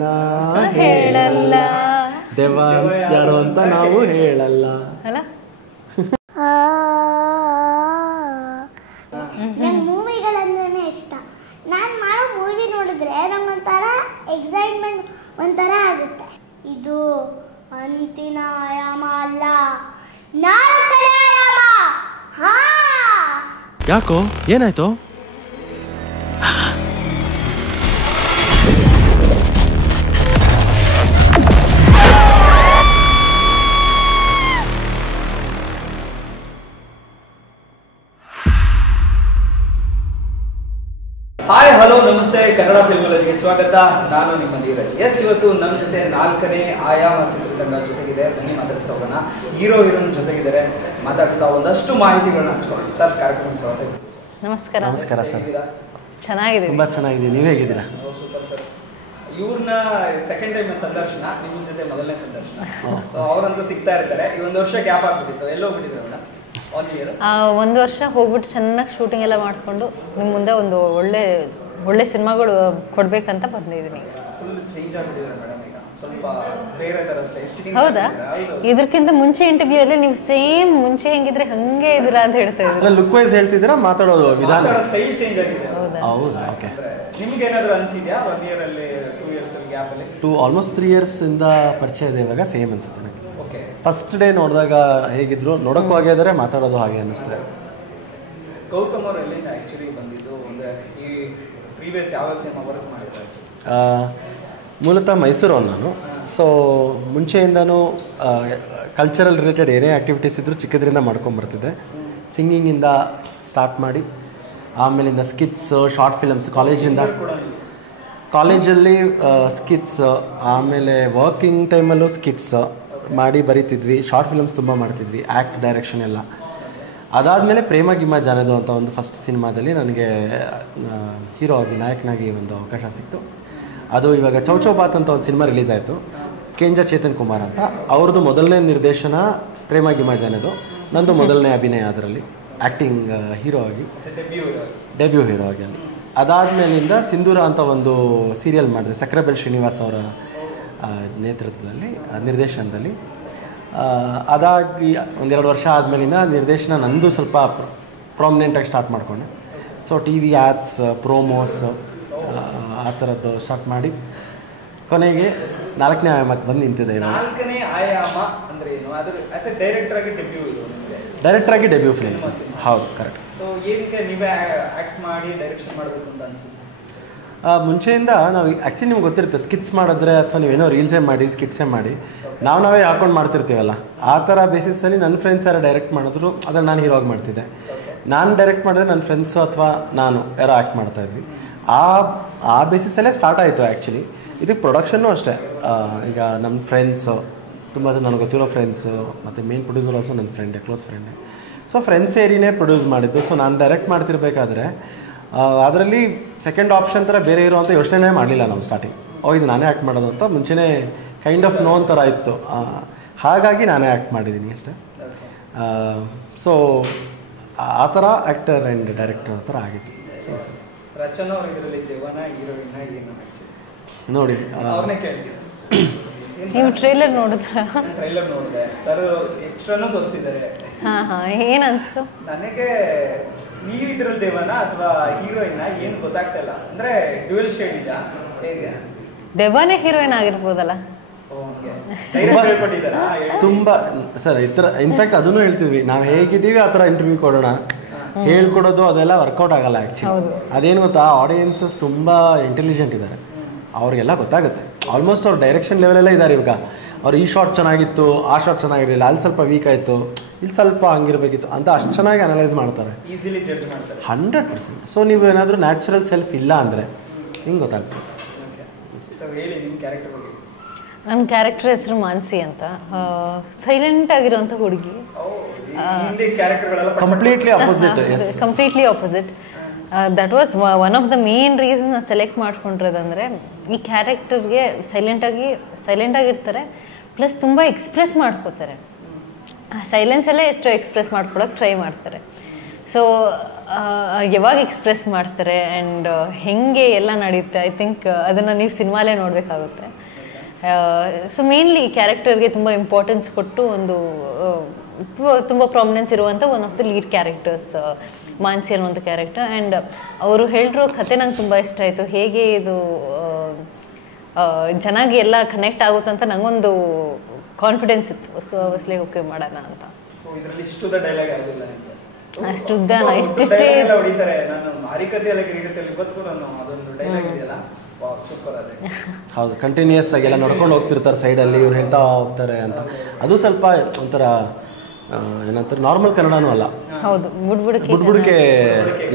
ಹೇಳಲ್ಲ ಹೇಳಲ್ಲ ದೇವ ಯಾರು ಅಂತ ನಾವು ಹೇಳಲ್ಲ ಅಲ್ಲ. ನಂಗೆ ಮೂವಿಗಳಂದ್ರೆ ಇಷ್ಟ. ನಾನು ಮಾಡೋ ಮೂವಿ ನೋಡಿದ್ರೆ ನಂಗೊಂಥರ ಎಕ್ಸೈಟ್ಮೆಂಟ್ ಒಂಥರ ಆಗುತ್ತೆ. ಇದು ಅಂತಿನ ಆಯಾಮ ಅಲ್ಲ, 4ನೇ ಆಯಾಮ. ಹಾ, ಯಾಕೋ ಏನಾಯ್ತು? ಹಾಯ್ ಹಲೋ ನಮಸ್ತೆ, ಕನ್ನಡ ಫಿಲ್ಮಾಲಜಿಗೆ ಸ್ವಾಗತ. ನಾನು ನಿಮ್ಮ ನೀರಜ್. ಇವತ್ತು ನಮ್ಮ ಜೊತೆ 4ನೇ ಆಯಾಮ ಚಿತ್ರತಂಡ ಜೊತೆಗಿದೆ. ಬನ್ನಿ ಮಾತಾಡಿಸ್ತಾ ಹೋಗೋಣ. ಹೀರೋಯಿನ್ ಜೊತೆಗಿದ್ದಾರೆ, ಮಾತಾಡಿಸ್ತಾ ಒಂದಷ್ಟು ಮಾಹಿತಿಗಳನ್ನ ಹಂಚ್ಕೊಳ್ಳಿ. ಸರ್, ಕಾರ್ಯಕ್ರಮ ಸ್ವಾಗತ. ನಮಸ್ಕಾರ. ನಮಸ್ಕಾರ ಸರ್. ಚೆನ್ನಾಗಿದೆ, ತುಂಬಾ ಚೆನ್ನಾಗಿದೆ. ನೀವ್ ಹೇಗಿದ್ದೀರಾ? Super sir. ಇವ್ರನ್ನ ಸೆಕೆಂಡ್ ಟೈಮ್ ಸಂದರ್ಶನ, ನಿಮ್ಮ ಜೊತೆ ಮೊದಲನೇ ಸಂದರ್ಶನ. ಸೊ ಅವರಂತೂ ಸಿಗ್ತಾ ಇರ್ತಾರೆ. ಈ ಒಂದು ವರ್ಷ ಗ್ಯಾಪ್ ಆಗ್ಬಿಟ್ಟಿತ್ತು, ಎಲ್ಲೋ ಹೋಗ್ಬಿಟ್ಟಿದ್ರು ಮೇಡಮ್. 1 ವರ್ಷ ಹೋಗ್ಬಿಟ್ಟು ಚೆನ್ನಾಗಿ ಶೂಟಿಂಗ್ ಎಲ್ಲ ಮಾಡಿಕೊಂಡು ನಿಮ್ಮ ಮುಂದೆ ಒಂದು ಒಳ್ಳೆ ಸಿನಿಮಾಗಳು ಕೊಡ್ಬೇಕಂತ ಬಂದಿದ್ದೀನಿ. ಹೌದಾ? ಇದಕ್ಕಿಂತ ಮುಂಚೆ ಇಂಟರ್ವ್ಯೂ ಅಲ್ಲಿ ನೀವು ಸೇಮ್ ಮುಂಚೆ ಹೆಂಗಿದ್ರೆ ಹಂಗೆ ಇದ್ದೀರಾ ಅಂತ ಹೇಳ್ತಾ ಇದ್ದೀರಾ. ಲುಕ್ ವೈಸ್ ಹೇಳ್ತಿದ್ದೀರಾ, ಮಾತಾಡೋದು ವಿಧಾನ ಸ್ಟೈಲ್ ಚೇಂಜ್ ಆಗಿದೆ. ಹೌದಾ? ಓಕೆ. ನಿಮ್ಗೆ ಏನಾದರೂ ಅನ್ಸಿದ್ಯಾ 1 year ಅಲ್ಲಿ 2 years ಗ್ಯಾಪ್ ಅಲ್ಲಿ? ಆಲ್ಮೋಸ್ಟ್ 3 years ಇಂದ ಪರಿಚಯ ಇದೆ. ಇವಾಗ ಸೇಮ್ ಅನ್ಸುತ್ತೆ ನನಗೆ. ಓಕೆ. ಫಸ್ಟ್ ಡೇ ನೋಡಿದಾಗ ಹೇಗಿದ್ರು, ನೋಡೋಕ್ಕೂ ಹಾಗೆ ಇದ್ದಾರೆ, ಮಾತಾಡೋದು ಹಾಗೆ ಅನ್ನಿಸ್ತದೆ. ಗೌತಮ್ ಅವರು ಎಲ್ಲಿಂದ ಆಕ್ಚುಲಿ ಬಂದಿದ್ದು? ಅಂದ್ರೆ ಈ ಪ್ರೀವಿಯಸ್ ಯಾವ ಸಿನಿಮಾ ವರ್ಕ್ ಮಾಡಿದ್ದಾರೆ? ಮೂಲತಃ ಮೈಸೂರವನು ನಾನು. ಸೊ ಮುಂಚೆಯಿಂದನೂ ಕಲ್ಚರಲ್ ರಿಲೇಟೆಡ್ ಏನೇ ಆ್ಯಕ್ಟಿವಿಟೀಸ್ ಇದ್ದರೂ ಚಿಕ್ಕದ್ರಿಂದ ಮಾಡ್ಕೊಂಬರ್ತಿದ್ದೆ. ಸಿಂಗಿಂಗಿಂದ ಸ್ಟಾರ್ಟ್ ಮಾಡಿ ಆಮೇಲಿಂದ ಸ್ಕಿಟ್ಸ್, ಶಾರ್ಟ್ ಫಿಲಮ್ಸ್, ಕಾಲೇಜಲ್ಲಿ ಸ್ಕಿಟ್ಸ್, ಆಮೇಲೆ ವರ್ಕಿಂಗ್ ಟೈಮಲ್ಲೂ ಸ್ಕಿಟ್ಸ್ ಮಾಡಿ ಬರೀತಿದ್ವಿ. ಶಾರ್ಟ್ ಫಿಲಮ್ಸ್ ತುಂಬ ಮಾಡ್ತಿದ್ವಿ, ಆ್ಯಕ್ಟ್, ಡೈರೆಕ್ಷನ್ ಎಲ್ಲ. ಅದಾದಮೇಲೆ ಪ್ರೇಮ ಗಿಮ್ಮ ಜಾನದು ಅಂತ ಒಂದು ಫಸ್ಟ್ ಸಿನಿಮಾದಲ್ಲಿ ನನಗೆ ಹೀರೋ ಆಗಿ, ನಾಯಕನಾಗಿ ಒಂದು ಅವಕಾಶ ಸಿಕ್ತು. ಅದು ಇವಾಗ ಚೌಚೌ ಬಾತ್ ಅಂತ ಒಂದು ಸಿನಿಮಾ ರಿಲೀಸ್ ಆಯಿತು, ಕೇಂಜ ಚೇತನ್ ಕುಮಾರ್ ಅಂತ. ಅವ್ರದ್ದು ಮೊದಲನೇ ನಿರ್ದೇಶನ ಪ್ರೇಮ ಗಿಮ್ಮ ಜಾನದು, ನಂದು ಮೊದಲನೇ ಅಭಿನಯ ಅದರಲ್ಲಿ, ಆ್ಯಕ್ಟಿಂಗ್ ಹೀರೋ ಆಗಿ, ಡೆಬ್ಯೂ ಹೀರೋ ಆಗಿ. ಅಲ್ಲಿ ಅದಾದಮೇಲಿಂದ ಸಿಂಧೂರ ಅಂತ ಒಂದು ಸೀರಿಯಲ್ ಮಾಡಿದೆ, ಸಕ್ರೆಬೆಲ್ ಶ್ರೀನಿವಾಸ್ ಅವರ ನೇತೃತ್ವದಲ್ಲಿ, ನಿರ್ದೇಶನದಲ್ಲಿ. ಅದಾಗಿ 1-2 ವರ್ಷ ಆದಮೇಲಿಂದ ನಿರ್ದೇಶನ ನಂದು ಸ್ವಲ್ಪ ಪ್ರಾಮಿನೆಂಟಾಗಿ ಸ್ಟಾರ್ಟ್ ಮಾಡಿಕೊಂಡೆ. So T V ads, promos ಆ ಥರದ್ದು ಸ್ಟಾರ್ಟ್ ಮಾಡಿ ಕೊನೆಗೆ 4ನೇ ಆಯಾಮಕ್ಕೆ ಬಂದು ನಿಂತಿದೆ. 4ನೇ ಆಯಾಮ ಅಂದರೆ ಏನು? ಅದು ಆಸ್ ಎ ಡೈರೆಕ್ಟರ್ ಆಗಿ ಡೆಬ್ಯೂ ಇದು ನಿಮಗೆ? ಡೈರೆಕ್ಟರ್ ಆಗಿ ಡೆಬ್ಯೂ ಫಿಲ್ಮ್ಸ್. ಹೌದು, ಕರೆಕ್ಟ್. ಸೊ ಏನಕ್ಕೆ ನೀವೇ ಆ್ಯಕ್ಟ್ ಮಾಡಿ ಡೈರೆಕ್ಷನ್ ಮಾಡಬೇಕು ಅಂತ ಅನ್ಸುತ್ತೆ? ಮುಂಚೆಯಿಂದ ನಾವು ಆ್ಯಕ್ಚುಲಿ ನಿಮ್ಗೆ ಗೊತ್ತಿರುತ್ತೆ, ಸ್ಕಿಟ್ಸ್ ಮಾಡಿದ್ರೆ ಅಥವಾ ನೀವೇನೋ ರೀಲ್ಸೇ ಮಾಡಿ, ಸ್ಕಿಟ್ಸೇ ಮಾಡಿ ನಾವೇ ಹಾಕೊಂಡು ಮಾಡ್ತಿರ್ತೀವಲ್ಲ, ಆ ಥರ ಬೇಸಿಸಲ್ಲಿ ನನ್ನ ಫ್ರೆಂಡ್ಸ್ ಯಾರು ಡೈರೆಕ್ಟ್ ಮಾಡಿದ್ರು ಅದನ್ನು ನಾನು ಹೀರೋ ಆಗಿ ಮಾಡ್ತಿದ್ದೆ. ನಾನು ಡೈರೆಕ್ಟ್ ಮಾಡಿದ್ರೆ ನನ್ನ ಫ್ರೆಂಡ್ಸು ಅಥವಾ ನಾನು ಯಾರೋ ಆ್ಯಕ್ಟ್ ಮಾಡ್ತಾಯಿದ್ವಿ. ಆ ಬೇಸಿಸಲ್ಲೇ ಸ್ಟಾರ್ಟ್ ಆಯಿತು ಆ್ಯಕ್ಚುಲಿ. ಇದಕ್ಕೆ ಪ್ರೊಡಕ್ಷನ್ನು ಅಷ್ಟೇ. ಈಗ ನಮ್ಮ ಫ್ರೆಂಡ್ಸು ತುಂಬ ಜನ ನನಗೆ ಗೊತ್ತಿರೋ ಫ್ರೆಂಡ್ಸು, ಮತ್ತು ಮೇನ್ ಪ್ರೊಡ್ಯೂಸರ್ ಆಲ್ಸೋ ನನ್ನ ಫ್ರೆಂಡೇ, ಕ್ಲೋಸ್ ಫ್ರೆಂಡೇ. ಸೊ ಫ್ರೆಂಡ್ಸ್ ಸೇರಿನೇ ಪ್ರೊಡ್ಯೂಸ್ ಮಾಡಿದ್ದು. ಸೊ ನಾನು ಡೈರೆಕ್ಟ್ ಮಾಡ್ತಿರ್ಬೇಕಾದ್ರೆ ಅದರಲ್ಲಿ ಸೆಕೆಂಡ್ ಆಪ್ಷನ್ ಥರ ಬೇರೆ ಇರೋ ಅಂತ ಯೋಚನೆ ಮಾಡಲಿಲ್ಲ ನಾವು ಸ್ಟಾರ್ಟಿಂಗ್. ಇದು ನಾನೇ ಆ್ಯಕ್ಟ್ ಮಾಡೋದು ಅಂತ ಮುಂಚೆನೇ ಕೈಂಡ್ ಆಫ್ ನೋನ್ ಥರ ಇತ್ತು. ಹಾಗಾಗಿ ನಾನೇ ಆ್ಯಕ್ಟ್ ಮಾಡಿದ್ದೀನಿ ಅಷ್ಟೇ. ಸೊ ಆ ಥರ ಆ್ಯಕ್ಟರ್ ಆ್ಯಂಡ್ ಡೈರೆಕ್ಟರ್ ಥರ ಆಗಿತ್ತು. ರಚನಾ ಅವರು ಇದರಲ್ಲಿ ದೇವನ ಹೀರೋಯಿನ್ ಏನು ನೋಡಿ, ನೀವು ಟ್ರೈಲರ್ ನೋಡಿದ್ರಾ? ಟ್ರೈಲರ್ ನೋಡಿದೆ ಸರ್, ಎಕ್ಸ್ಟ್ರಾನು ತೋರಿಸಿದ್ದಾರೆ. ಏನು ಅನಿಸ್ತು ನನಗೆ? ನೀವು ಇದರಲ್ಲಿ ದೇವನ ಅಥವಾ ಹೀರೋಯಿನ್ ಏನು ಗೊತ್ತಾಗ್ತಾ ಇಲ್ಲ. ಅಂದರೆ ಡ್ಯುಯಲ್ ಶೇಡ್ ಇದಾ ಹೇಗೆ? ದೇವನೇ ಹೀರೋಯಿನ್ ಆಗಿರ್ಬೋದಲ್ಲ. ತುಂಬ ಸರ್ ಈ ಥರ ಇನ್ಫ್ಯಾಕ್ಟ್ ಅದನ್ನು ಹೇಳ್ತಿದ್ವಿ, ನಾವು ಹೇಗಿದ್ದೀವಿ ಆ ಥರ ಇಂಟರ್ವ್ಯೂ ಕೊಡೋಣ, ಹೇಳ್ಕೊಡೋದು ಅದೆಲ್ಲ ವರ್ಕೌಟ್ ಆಗಲ್ಲ ಆ್ಯಕ್ಚುಲಿ. ಅದೇನು ಗೊತ್ತಾ, ಆಡಿಯನ್ಸಸ್ ತುಂಬ ಇಂಟೆಲಿಜೆಂಟ್ ಇದ್ದಾರೆ, ಅವ್ರಿಗೆಲ್ಲ ಗೊತ್ತಾಗುತ್ತೆ. ಆಲ್ಮೋಸ್ಟ್ ಅವ್ರು ಡೈರೆಕ್ಷನ್ ಲೆವೆಲೆಲ್ಲ ಇದ್ದಾರೆ. ಇವಾಗ ಅವ್ರು ಈ ಶಾರ್ಟ್ ಚೆನ್ನಾಗಿತ್ತು, ಆ ಶಾರ್ಟ್ ಚೆನ್ನಾಗಿರಲಿಲ್ಲ, ಅಲ್ಲಿ ಸ್ವಲ್ಪ ವೀಕ್ ಆಯಿತು, ಇಲ್ಲಿ ಸ್ವಲ್ಪ ಹಂಗಿರಬೇಕಿತ್ತು ಅಂತ ಅಷ್ಟು ಚೆನ್ನಾಗಿ ಅನಲೈಸ್ ಮಾಡ್ತಾರೆ, ಈಸಿಲಿ ಜಡ್ಜ್ ಮಾಡ್ತಾರೆ 100%. ಸೊ ನೀವು ಏನಾದರೂ ನ್ಯಾಚುರಲ್ ಸೆಲ್ಫ್ ಇಲ್ಲ ಅಂದರೆ ಹಿಂಗೆ ಗೊತ್ತಾಗ್ತದೆ. ನನ್ನ ಕ್ಯಾರೆಕ್ಟರ್ ಹೆಸರು ಮಾನ್ಸಿ ಅಂತ. ಸೈಲೆಂಟ್ ಆಗಿರುವಂಥ ಹುಡುಗಿ, completely opposite. Completely opposite. That was one of the main reason ನಾನು ಸೆಲೆಕ್ಟ್ ಮಾಡ್ಕೊಂಡಿರೋದಂದರೆ ಈ ಕ್ಯಾರೆಕ್ಟರ್ಗೆ ಸೈಲೆಂಟಾಗಿರ್ತಾರೆ, ಪ್ಲಸ್ ತುಂಬ ಎಕ್ಸ್ಪ್ರೆಸ್ ಮಾಡ್ಕೋತಾರೆ. ಆ ಸೈಲೆನ್ಸಲ್ಲೇ ಎಷ್ಟೋ ಎಕ್ಸ್ಪ್ರೆಸ್ ಮಾಡ್ಕೊಳಕ್ಕೆ ಟ್ರೈ ಮಾಡ್ತಾರೆ. ಸೊ ಯಾವಾಗ ಎಕ್ಸ್ಪ್ರೆಸ್ ಮಾಡ್ತಾರೆ ಆ್ಯಂಡ್ ಹೆಂಗೆ ಎಲ್ಲ ನಡೆಯುತ್ತೆ. ಐ ಥಿಂಕ್ ಅದನ್ನು ನೀವು ಸಿನಿಮಾಲೇ ನೋಡಬೇಕಾಗುತ್ತೆ. ಸೊ ಮೇನ್ಲಿ ಕ್ಯಾರೆಕ್ಟರ್ಗೆ ತುಂಬ ಇಂಪಾರ್ಟೆನ್ಸ್ ಕೊಟ್ಟು ಒಂದು ತುಂಬ ಪ್ರಾಮಿನೆನ್ಸ್ ಇರುವಂಥ one of the lead characters Mansi ಅನ್ನುವಂಥ ಕ್ಯಾರೆಕ್ಟರ್. ಆ್ಯಂಡ್ ಅವರು ಹೇಳಿರೋ ಕತೆ ನಂಗೆ ತುಂಬ ಇಷ್ಟ ಆಯಿತು. ಹೇಗೆ ಇದು ಚೆನ್ನಾಗಿ ಎಲ್ಲ ಕನೆಕ್ಟ್ ಆಗುತ್ತೆ ಅಂತ ನಂಗೊಂದು ಕಾನ್ಫಿಡೆನ್ಸ್ ಇತ್ತು. ಸೊ ಅವಸ್ಲೇ ಓಕೆ ಮಾಡೋಣ ಅಂತ. ಇಷ್ಟುದ ಡೈಲಾಗ್ ಆಗಿಲ್ಲ ಅಷ್ಟು ಉದ್ದನ ಇಷ್ಟಿಷ್ಟೇ ಹೊಡಿತಾರೆ. ನಾನು ಮಾರಿಕತೆಯಲ್ಲ ಕಿರೀಟದಲ್ಲಿ ಇವತ್ತು ನಾನು ಅದೊಂದು ಡೈಲಾಗ್ ಇದೆಯಲ್ಲ ಸೂಪರ್ ಅದೇ. ಹೌದು, ಕಂಟಿನ್ಯೂಸ್ ಆಗಿ ಎಲ್ಲ ನೋಡ್ಕೊಂಡು ಹೋಗ್ತಿರ್ತಾರೆ ಸೈಡಲ್ಲಿ, ಇವ್ರು ಹೇಳ್ತಾ ಹೋಗ್ತಾರೆ ಅಂತ. ಅದು ಸ್ವಲ್ಪ ಒಂಥರ ಏನಂತಾರೆ ನಾರ್ಮಲ್ ಕನ್ನಡನೂ ಅಲ್ಲ. ಹೌದು, ಬುಡ್ಬುಡಿಕೆ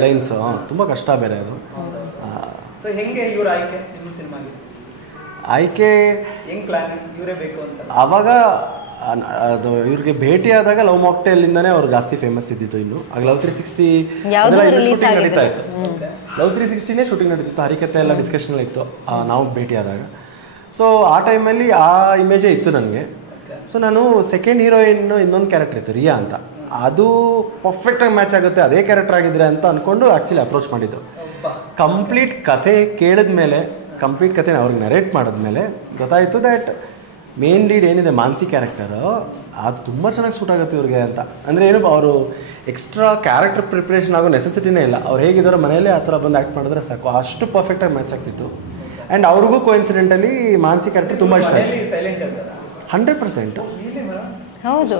ಲೈನ್ಸ್ ತುಂಬ ಕಷ್ಟ ಬೇರೆ ಅದು. ಸೊ ಹೆಂಗೆ ಇವ್ರ ಆಯ್ಕೆ ನಿಮ್ಮ ಸಿನಿಮಾಗೆ? ಆಯ್ಕೆ ಹೆಂಗ್ ಪ್ಲಾನ್ ಇವರೇ ಬೇಕು ಅಂತ ಆವಾಗ ಅದು ಇವ್ರಿಗೆ ಭೇಟಿಯಾದಾಗ ಲವ್ ಮಾಕ್ಟೇಲಿಂದಾನೇ ಅವ್ರು ಜಾಸ್ತಿ ಫೇಮಸ್ ಇದ್ದಿತ್ತು. ಇನ್ನು ಆಗ ಲವ್ 360 ಶೂಟಿಂಗ್ ನಡೀತಾ ಇತ್ತು. ಲವ್ 360ನೇ ಶೂಟಿಂಗ್ ನಡೀತಿತ್ತು. ಹರಿಕತೆ ಎಲ್ಲ ಡಿಸ್ಕಷನ್ ಇತ್ತು ನಾವು ಭೇಟಿಯಾದಾಗ. ಸೊ ಆ ಟೈಮಲ್ಲಿ ಆ ಇಮೇಜೇ ಇತ್ತು ನನಗೆ. ಸೊ ನಾನು ಸೆಕೆಂಡ್ ಹೀರೋಯಿನ್ ಇನ್ನೊಂದು ಕ್ಯಾರೆಕ್ಟರ್ ಇತ್ತು ರಿಯಾ ಅಂತ, ಅದು ಪರ್ಫೆಕ್ಟಾಗಿ ಮ್ಯಾಚ್ ಆಗುತ್ತೆ ಅದೇ ಕ್ಯಾರೆಕ್ಟರ್ ಆಗಿದ್ರೆ ಅಂತ ಅಂದ್ಕೊಂಡು ಆ್ಯಕ್ಚುಲಿ ಅಪ್ರೋಚ್ ಮಾಡಿದ್ದು. ಕಂಪ್ಲೀಟ್ ಕಥೆ ಕೇಳಿದ್ಮೇಲೆ, ಕಂಪ್ಲೀಟ್ ಕಥೆನ ಅವ್ರಿಗೆ ನರೇಟ್ ಮಾಡಿದ್ಮೇಲೆ ಗೊತ್ತಾಯಿತು ದ್ಯಾಟ್ ಮೇನ್ ಲೀಡ್ ಏನಿದೆ ಮಾನ್ಸಿ ಕ್ಯಾರೆಕ್ಟರು ಅದು ತುಂಬ ಚೆನ್ನಾಗಿ ಸೂಟ್ ಆಗುತ್ತೆ ಇವ್ರಿಗೆ ಅಂತ. ಅಂದರೆ ಏನು ಅವರು ಎಕ್ಸ್ಟ್ರಾ ಕ್ಯಾರೆಕ್ಟರ್ ಪ್ರಿಪ್ರೇಷನ್ ಆಗೋ ನೆಸೆಸಿಟಿನೇ ಇಲ್ಲ. ಅವ್ರು ಹೇಗಿದ್ದಾರೋ ಮನೆಯಲ್ಲೇ ಆ ಥರ ಬಂದು ಆ್ಯಕ್ಟ್ ಮಾಡಿದ್ರೆ ಸಾಕು, ಅಷ್ಟು ಪರ್ಫೆಕ್ಟಾಗಿ ಮ್ಯಾಚ್ ಆಗ್ತಿತ್ತು. ಆ್ಯಂಡ್ ಅವ್ರಿಗೂ ಕೋಇನ್ಸಿಡೆಂಟಲಿ ಮಾನ್ಸಿ ಕ್ಯಾರೆಕ್ಟರ್ ತುಂಬ ಇಷ್ಟ ಆಯಿತು. 100%. ಹೌದು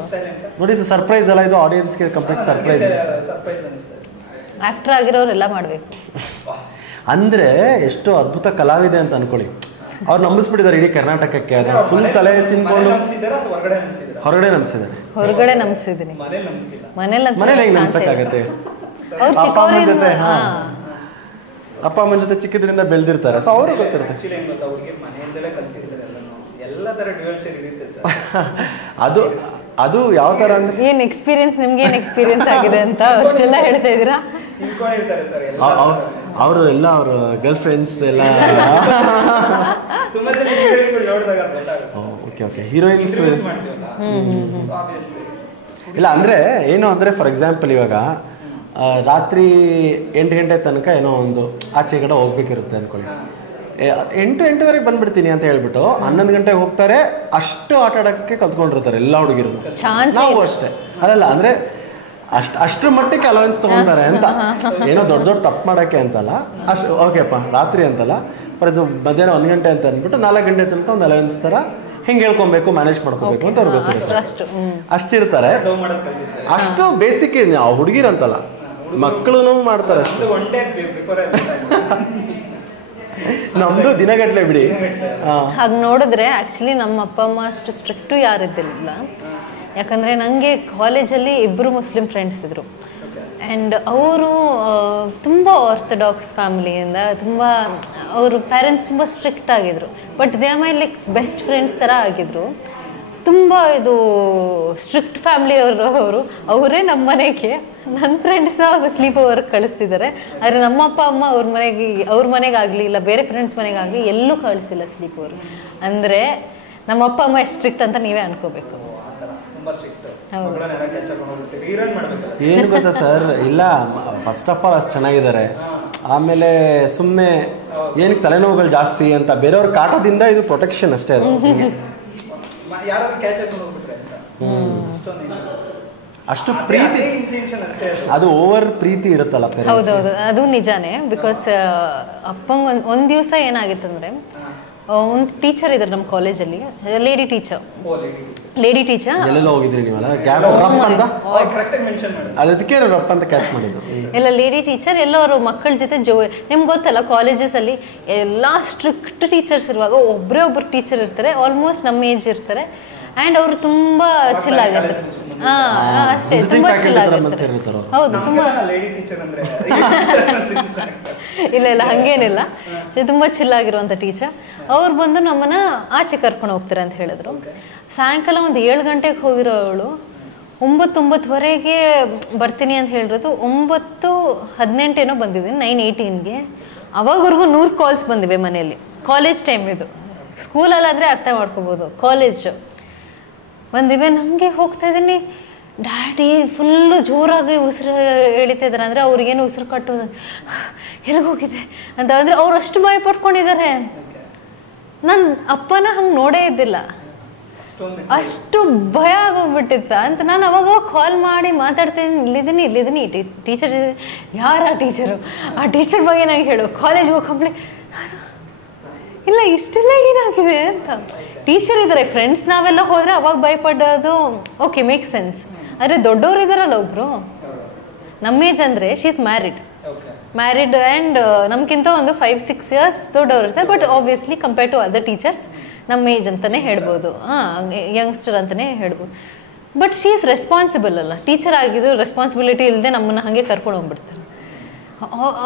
ನೋಡಿ, ಸರ್ಪ್ರೈಸ್ ಅಲ್ಲ ಇದು, ಆಡಿಯನ್ಸ್ಗೆ ಕಂಪ್ಲೀಟ್ ಸರ್ಪ್ರೈಸ್. ಆಕ್ಟರ್ ಆಗಿರೋರೆಲ್ಲ ಮಾಡಬೇಕು. ಅಂದರೆ ಎಷ್ಟು ಅದ್ಭುತ ಕಲಾವಿದೆ ಅಂತ ಅನ್ಕೊಳ್ಳಿ. ಅವ್ರು ನಂಬಿಸ್ಬಿಟ್ಟಿದ್ದಾರೆ ಇಡೀ ಕರ್ನಾಟಕಕ್ಕೆ. ಅದು ಫುಲ್ ತಲೆ ತಿನ್ಕೊಂಡು ಹೊರಗಡೆ ನಂಬಿಸಿದ್ದಾರೆ. ಹೊರಗಡೆ ನಂಬಿಸಿದ್ದೀನಿ, ಮನೇಲಿ ಹೆಂಗೆ ನಂಬಿಸಕ್ಕಾಗತ್ತೆ? ಅಪ್ಪ ಅಮ್ಮನ ಜೊತೆ ಚಿಕ್ಕದ್ರಿಂದ ಬೆಳೆದಿರ್ತಾರೆ, ಸೊ ಅವರು ಗೊತ್ತಿರುತ್ತೆ. ಅದು ಅದು ಯಾವ ತರ ಅಂದ್ರೆ ಏನ್ ಎಕ್ಸ್ಪೀರಿಯನ್ಸ್, ನಿಮ್ಗೆ ಏನ್ ಎಕ್ಸ್ಪೀರಿಯನ್ಸ್ ಆಗಿದೆ ಅಂತ ಅಷ್ಟೆಲ್ಲ ಹೇಳ್ತಾ ಇದ್ದೀರಾ? ಅವರು ಎಲ್ಲ ಅವ್ರ ಗರ್ಲ್ ಫ್ರೆಂಡ್ಸ್ ಎಲ್ಲ ಓಕೆ ಹೀರೋಯಿನ್ಸ್ ಇಲ್ಲ ಅಂದ್ರೆ ಏನು ಅಂದ್ರೆ ಫಾರ್ ಎಕ್ಸಾಂಪಲ್ ಇವಾಗ ರಾತ್ರಿ 8 ಗಂಟೆ ತನಕ ಏನೋ ಒಂದು ಆಚೆ ಕಡೆ ಹೋಗ್ಬೇಕಿರುತ್ತೆ ಅನ್ಕೊಳ್ಳಿ. 8-8:30 ಬಂದ್ಬಿಡ್ತೀನಿ ಅಂತ ಹೇಳ್ಬಿಟ್ಟು 11 ಗಂಟೆಗೆ ಹೋಗ್ತಾರೆ. ಅಷ್ಟು ಆಟ ಆಡಕ್ಕೆ ಕಲ್ತ್ಕೊಂಡಿರ್ತಾರೆ ಎಲ್ಲ ಹುಡುಗಿರು. ನಾವು ಅಷ್ಟೇ ಅಲ್ಲ ಅಂದ್ರೆ ಅಷ್ಟ್ರ ಮಟ್ಟಿಗೆ ಅಲವೆನ್ಸ್ ತಗೊಂತಾರೆ ಅಂತ. ಏನೋ ದೊಡ್ಡ ತಪ್ಪು ಮಾಡಕ್ಕೆ ಅಂತಲ್ಲ, ಅಷ್ಟು ಓಕೆಪ್ಪ ರಾತ್ರಿ ಅಂತಲ್ಲ, ಫಾರ್ ಎಕ್ಸಾಂಪಲ್ ಮಧ್ಯಾಹ್ನ 1 ಗಂಟೆ ಅಂತ ಅಂದ್ಬಿಟ್ಟು 4 ಗಂಟೆ ತನಕ ಒಂದು ಅಲವೆನ್ಸ್ ತರ ಹೆಂಗೆ ಹೇಳ್ಕೊಬೇಕು, ಮ್ಯಾನೇಜ್ ಮಾಡ್ಕೋಬೇಕು ಅಂತ ಅವ್ರಿಗೆ ಗೊತ್ತಿರುತ್ತೆ. ಅಷ್ಟಿರ್ತಾರೆ. ಅಷ್ಟು ಬೇಸಿಕ್ ಹುಡುಗಿರಂತಲ್ಲ, ಮಕ್ಕಳು ಮಾಡ್ತಾರೆ ಅಷ್ಟು. ನಮ್ದು ದಿನಗಟ್ಲೆ ಬಿಡಿ. ಹಾಗೆ ನೋಡಿದ್ರೆ ಆಕ್ಚುಲಿ ನಮ್ಮ ಅಪ್ಪ ಅಮ್ಮ ಅಷ್ಟು ಸ್ಟ್ರಿಕ್ಟು ಯಾರಿದ್ದಿರಲಿಲ್ಲ. ಯಾಕಂದರೆ ನನಗೆ ಕಾಲೇಜಲ್ಲಿ 2 ಮುಸ್ಲಿಂ ಫ್ರೆಂಡ್ಸ್ ಇದ್ದರು. ಆ್ಯಂಡ್ ಅವರು ತುಂಬ ಆರ್ಥೋಡಾಕ್ಸ್ ಫ್ಯಾಮಿಲಿಯಿಂದ, ತುಂಬ ಅವರು ಪೇರೆಂಟ್ಸ್ ತುಂಬ ಸ್ಟ್ರಿಕ್ಟ್ ಆಗಿದ್ರು. But they are my like best friends ಥರ ಆಗಿದ್ರು. ತುಂಬ ಇದು ಸ್ಟ್ರಿಕ್ಟ್ ಫ್ಯಾಮಿಲಿ ಅವರು. ಅವರೇ ನಮ್ಮ ಮನೆಗೆ ನನ್ನ ಫ್ರೆಂಡ್ಸ್ನ ಸ್ಲೀಪ್ ಓವರ್ಗೆ ಕಳಿಸ್ತಿದ್ದಾರೆ. ಆದರೆ ನಮ್ಮ ಅಪ್ಪ ಅಮ್ಮ ಅವ್ರ ಮನೆಗಾಗಲಿ ಇಲ್ಲ ಬೇರೆ ಫ್ರೆಂಡ್ಸ್ ಮನೆಗಾಗಲಿ ಎಲ್ಲೂ ಕಳಿಸಿಲ್ಲ ಸ್ಲೀಪ್ ಓವರ್. ಅಂದರೆ ನಮ್ಮ ಅಪ್ಪ ಅಮ್ಮ ಎಷ್ಟು ಸ್ಟ್ರಿಕ್ಟ್ ಅಂತ ನೀವೇ ಅನ್ಕೋಬೇಕು. ಏನು ಗೊತ್ತಾ ಸರ್, ಇಲ್ಲ ಫಸ್ಟ್ ಆಫ್ ಆಲ್ ಅಷ್ಟು ಚೆನ್ನಾಗಿದ್ದಾರೆ. ಆಮೇಲೆ ಸುಮ್ಮನೆ ಏನಕ್ಕೆ ತಲೆನೋವುಗಳು ಜಾಸ್ತಿ ಅಂತ ಬೇರೆಯವ್ರ ಕಾಟದಿಂದ ಇದು ಪ್ರೊಟೆಕ್ಷನ್ ಅಷ್ಟೇ. ಅದು ಅಷ್ಟು ಪ್ರೀತಿ, ಅದು ಓವರ್ ಪ್ರೀತಿ ಇರುತ್ತಲ್ಲ. ಹೌದೌದು, ಅದು ನಿಜಾನೇ. ಬಿಕಾಸ್ ಅಪ್ಪಂಗೆ ಒಂದು ದಿವಸ ಏನಾಗಿತ್ತಂದ್ರೆ, ಒಂದು ಟೀಚರ್ ಇದ್ದಾರೆ ನಮ್ಮ ಕಾಲೇಜಲ್ಲಿ, ಲೇಡಿ ಟೀಚರ್. ಎಲ್ಲೆಲ್ಲ ಹೋಗಿದ್ರಿ ನೀವಲ್ಲ, ಅದಕ್ಕೆ ರಪ್ಪ ಅಂತ ಕ್ಯಾಚ್ ಮಾಡಿದ್ರು. ಎಲ್ಲ ಲೇಡಿ ಟೀಚರ್ ಎಲ್ಲರೂ ಮಕ್ಕಳ ಜೊತೆ ನಿಮ್ಗೆ ಗೊತ್ತಲ್ಲ ಕಾಲೇಜಸ್ ಅಲ್ಲಿ ಎಲ್ಲ ಸ್ಟ್ರಿಕ್ಟ್ ಟೀಚರ್ಸ್ ಇರುವಾಗ ಒಬ್ಬರು ಟೀಚರ್ ಇರ್ತಾರೆ, ಆಲ್ಮೋಸ್ಟ್ ನಮ್ಮ ಏಜ್ ಇರ್ತಾರೆ. ಆ್ಯಂಡ್ ಅವರು ತುಂಬಾ ಚಿಲ್ ಆಗಿರ್ತಾರೆ. ಅಷ್ಟೇ, ತುಂಬಾ ಚಿಲ್ ಆಗಿರ್ತಾರೆ. ಹೌದು, ತುಂಬಾ ಇಲ್ಲ ಹಂಗೇನಿಲ್ಲ, ತುಂಬಾ ಚಿಲ್ ಆಗಿರುವಂಥ ಟೀಚರ್. ಅವ್ರು ಬಂದು ನಮ್ಮನ್ನ ಆಚೆ ಕರ್ಕೊಂಡು ಹೋಗ್ತಾರೆ ಅಂತ ಹೇಳಿದ್ರು. ಸಾಯಂಕಾಲ ಒಂದು 7 ಗಂಟೆಗೆ ಹೋಗಿರೋ ಅವಳು 9-9:30 ಬರ್ತೀನಿ ಅಂತ ಹೇಳಿರೋದು 9:18 ಏನೋ ಬಂದಿದ್ದೀನಿ, 9:18ಗೆ. ಅವಾಗವರೆಗೂ 100 ಕಾಲ್ಸ್ ಬಂದಿವೆ ಮನೆಯಲ್ಲಿ. ಕಾಲೇಜ್ ಟೈಮ್ ಇದು, ಸ್ಕೂಲಲ್ಲಾದರೆ ಅರ್ಥ ಮಾಡ್ಕೋಬೋದು, ಕಾಲೇಜ್ ಬಂದಿವೆ. ನಮಗೆ ಹೋಗ್ತಾ ಇದ್ದೀನಿ, ಡ್ಯಾಡಿ ಫುಲ್ಲು ಜೋರಾಗಿ ಉಸಿರು ಎಳಿತಾ ಇದ್ದಾರೆ, ಅಂದರೆ ಅವ್ರಿಗೇನು ಉಸಿರು ಕಟ್ಟೋದು ಎಲ್ಲಿಗೋಗಿದೆ ಅಂತ, ಅಂದರೆ ಅವ್ರು ಅಷ್ಟು ಭಯ ಪಡ್ಕೊಂಡಿದ್ದಾರೆ. ನನ್ನ ಅಪ್ಪನ ಹಂಗೆ ನೋಡೇ ಇದ್ದಿಲ್ಲ, ಅಷ್ಟು ಭಯ ಆಗೋಗ್ಬಿಟ್ಟಿತ್ತ ಅಂತ. ನಾನು ಅವಾಗ ಕಾಲ್ ಮಾಡಿ ಮಾತಾಡ್ತೀನಿ, ಇಲ್ಲಿದ್ದೀನಿ ಟೀಚರ್ ಯಾರ ಟೀಚರು, ಆ ಟೀಚರ್ ಬಗ್ಗೆ ನಂಗೆ ಹೇಳು, ಕಾಲೇಜ್ ಹೋಗಿ ಕಂಪ್ಲೇಂಟ್ ಇಲ್ಲ, ಇಷ್ಟೆಲ್ಲ ಏನಾಗಿದೆ ಅಂತ. ಟೀಚರ್ ಇದ್ದಾರೆ, ಫ್ರೆಂಡ್ಸ್ ನಾವೆಲ್ಲ ಹೋದರೆ ಅವಾಗ ಭಯಪಡೋದು ಓಕೆ, ಮೇಕ್ ಸೆನ್ಸ್. ಆದರೆ ದೊಡ್ಡವ್ರು ಇದ್ದಾರಲ್ಲ ಒಬ್ರು ನಮ್ಮ ಏಜ್, ಅಂದರೆ ಶಿ ಈಸ್ ಮ್ಯಾರಿಡ್ ಆ್ಯಂಡ್ ನಮ್ಗಿಂತ ಒಂದು 5-6 years ದೊಡ್ಡವ್ರು ಇರ್ತಾರೆ. But obviously compare to other teachers ನಮ್ಮ ಏಜ್ ಅಂತಲೇ ಹೇಳ್ಬೋದು, ಯಂಗ್ಸ್ಟರ್ ಅಂತಲೇ ಹೇಳ್ಬೋದು. ಬಟ್ ಶಿ ಈಸ್ ರೆಸ್ಪಾನ್ಸಿಬಲ್ ಅಲ್ಲ, ಟೀಚರ್ ಆಗಿದ್ದು ರೆಸ್ಪಾನ್ಸಿಬಿಲಿಟಿ ಇಲ್ಲದೆ ನಮ್ಮನ್ನು ಹಾಗೆ ಕರ್ಕೊಂಡು ಹೋಗ್ಬಿಡ್ತಾರೆ.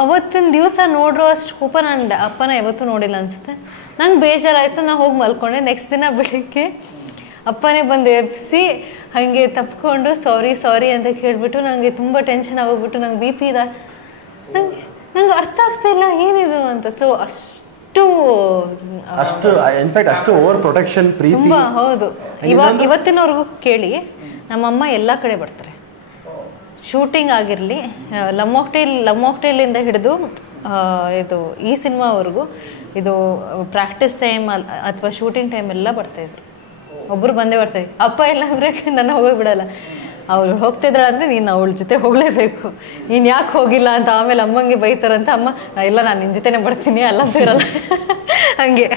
ಅವತ್ತಿನ ದಿವಸ ನೋಡ್ರೋ ಅಷ್ಟು ಕೋಪ ನಾನು ಅಪ್ಪನ ಯಾವತ್ತೂ ನೋಡಿಲ್ಲ ಅನಿಸುತ್ತೆ. ನಂಗೆ ಬೇಜಾರಾಯಿತು, ನಾನು ಹೋಗಿ ಮಲ್ಕೊಂಡೆ. ನೆಕ್ಸ್ಟ್ ದಿನ ಬೆಳಿಗ್ಗೆ ಅಪ್ಪನೇ ಬಂದು ಎಬ್ಬಿಸಿ ಹಾಗೆ ತಪ್ಪಿಕೊಂಡು ಸಾರಿ ಅಂತ ಕೇಳಿಬಿಟ್ಟು ನನಗೆ ತುಂಬ ಟೆನ್ಷನ್ ಆಗೋಗ್ಬಿಟ್ಟು ನಂಗೆ BP ಇದೆ, ನಂಗೆ ಅರ್ಥ ಆಗ್ತಾ ಇಲ್ಲ ಏನಿದು ಅಂತ. ಸೊ ಅಷ್ಟು ಇನ್ಫ್ಯಾಕ್ಟ್ ಅಷ್ಟು ಓವರ್ ಪ್ರೊಟೆಕ್ಷನ್, ಪ್ರೀತಿ ತುಂಬ. ಹೌದು, ಇವತ್ತಿನವರೆಗೂ ಕೇಳಿ ನಮ್ಮಮ್ಮ ಎಲ್ಲ ಕಡೆ ಬರ್ತಾರೆ. ಶೂಟಿಂಗ್ ಆಗಿರಲಿ, ಲವ್ ಮಾಕ್ಟೇಲಿಂದ ಹಿಡಿದು ಇದು ಈ ಸಿನಿಮಾವರೆಗೂ, ಇದು ಪ್ರಾಕ್ಟೀಸ್ ಟೈಮ್ ಅಥವಾ ಶೂಟಿಂಗ್ ಟೈಮ್ ಎಲ್ಲ ಬರ್ತಾಯಿದ್ರು. ಒಬ್ಬರು ಬಂದೇ ಬರ್ತಾರೆ. ಅಪ್ಪ ಇಲ್ಲ ಅಂದರೆ ನನ್ನ ಹೋಗೋಕೆ ಬಿಡಲ್ಲ. ಅವ್ರು ಹೋಗ್ತಿದ್ದಾಳೆ ಅಂದರೆ ನೀನು ಅವಳ ಜೊತೆ ಹೋಗಲೇಬೇಕು, ನೀನು ಯಾಕೆ ಹೋಗಿಲ್ಲ ಅಂತ ಆಮೇಲೆ ಅಮ್ಮಂಗೆ ಬೈತಾರಂತ. ಅಮ್ಮ ಇಲ್ಲ, ನಾನು ನಿನ್ನ ಜೊತೆನೇ ಬರ್ತೀನಿ, ಅಲ್ಲಂತೂ ಇರಲ್ಲ ಹಂಗೆ.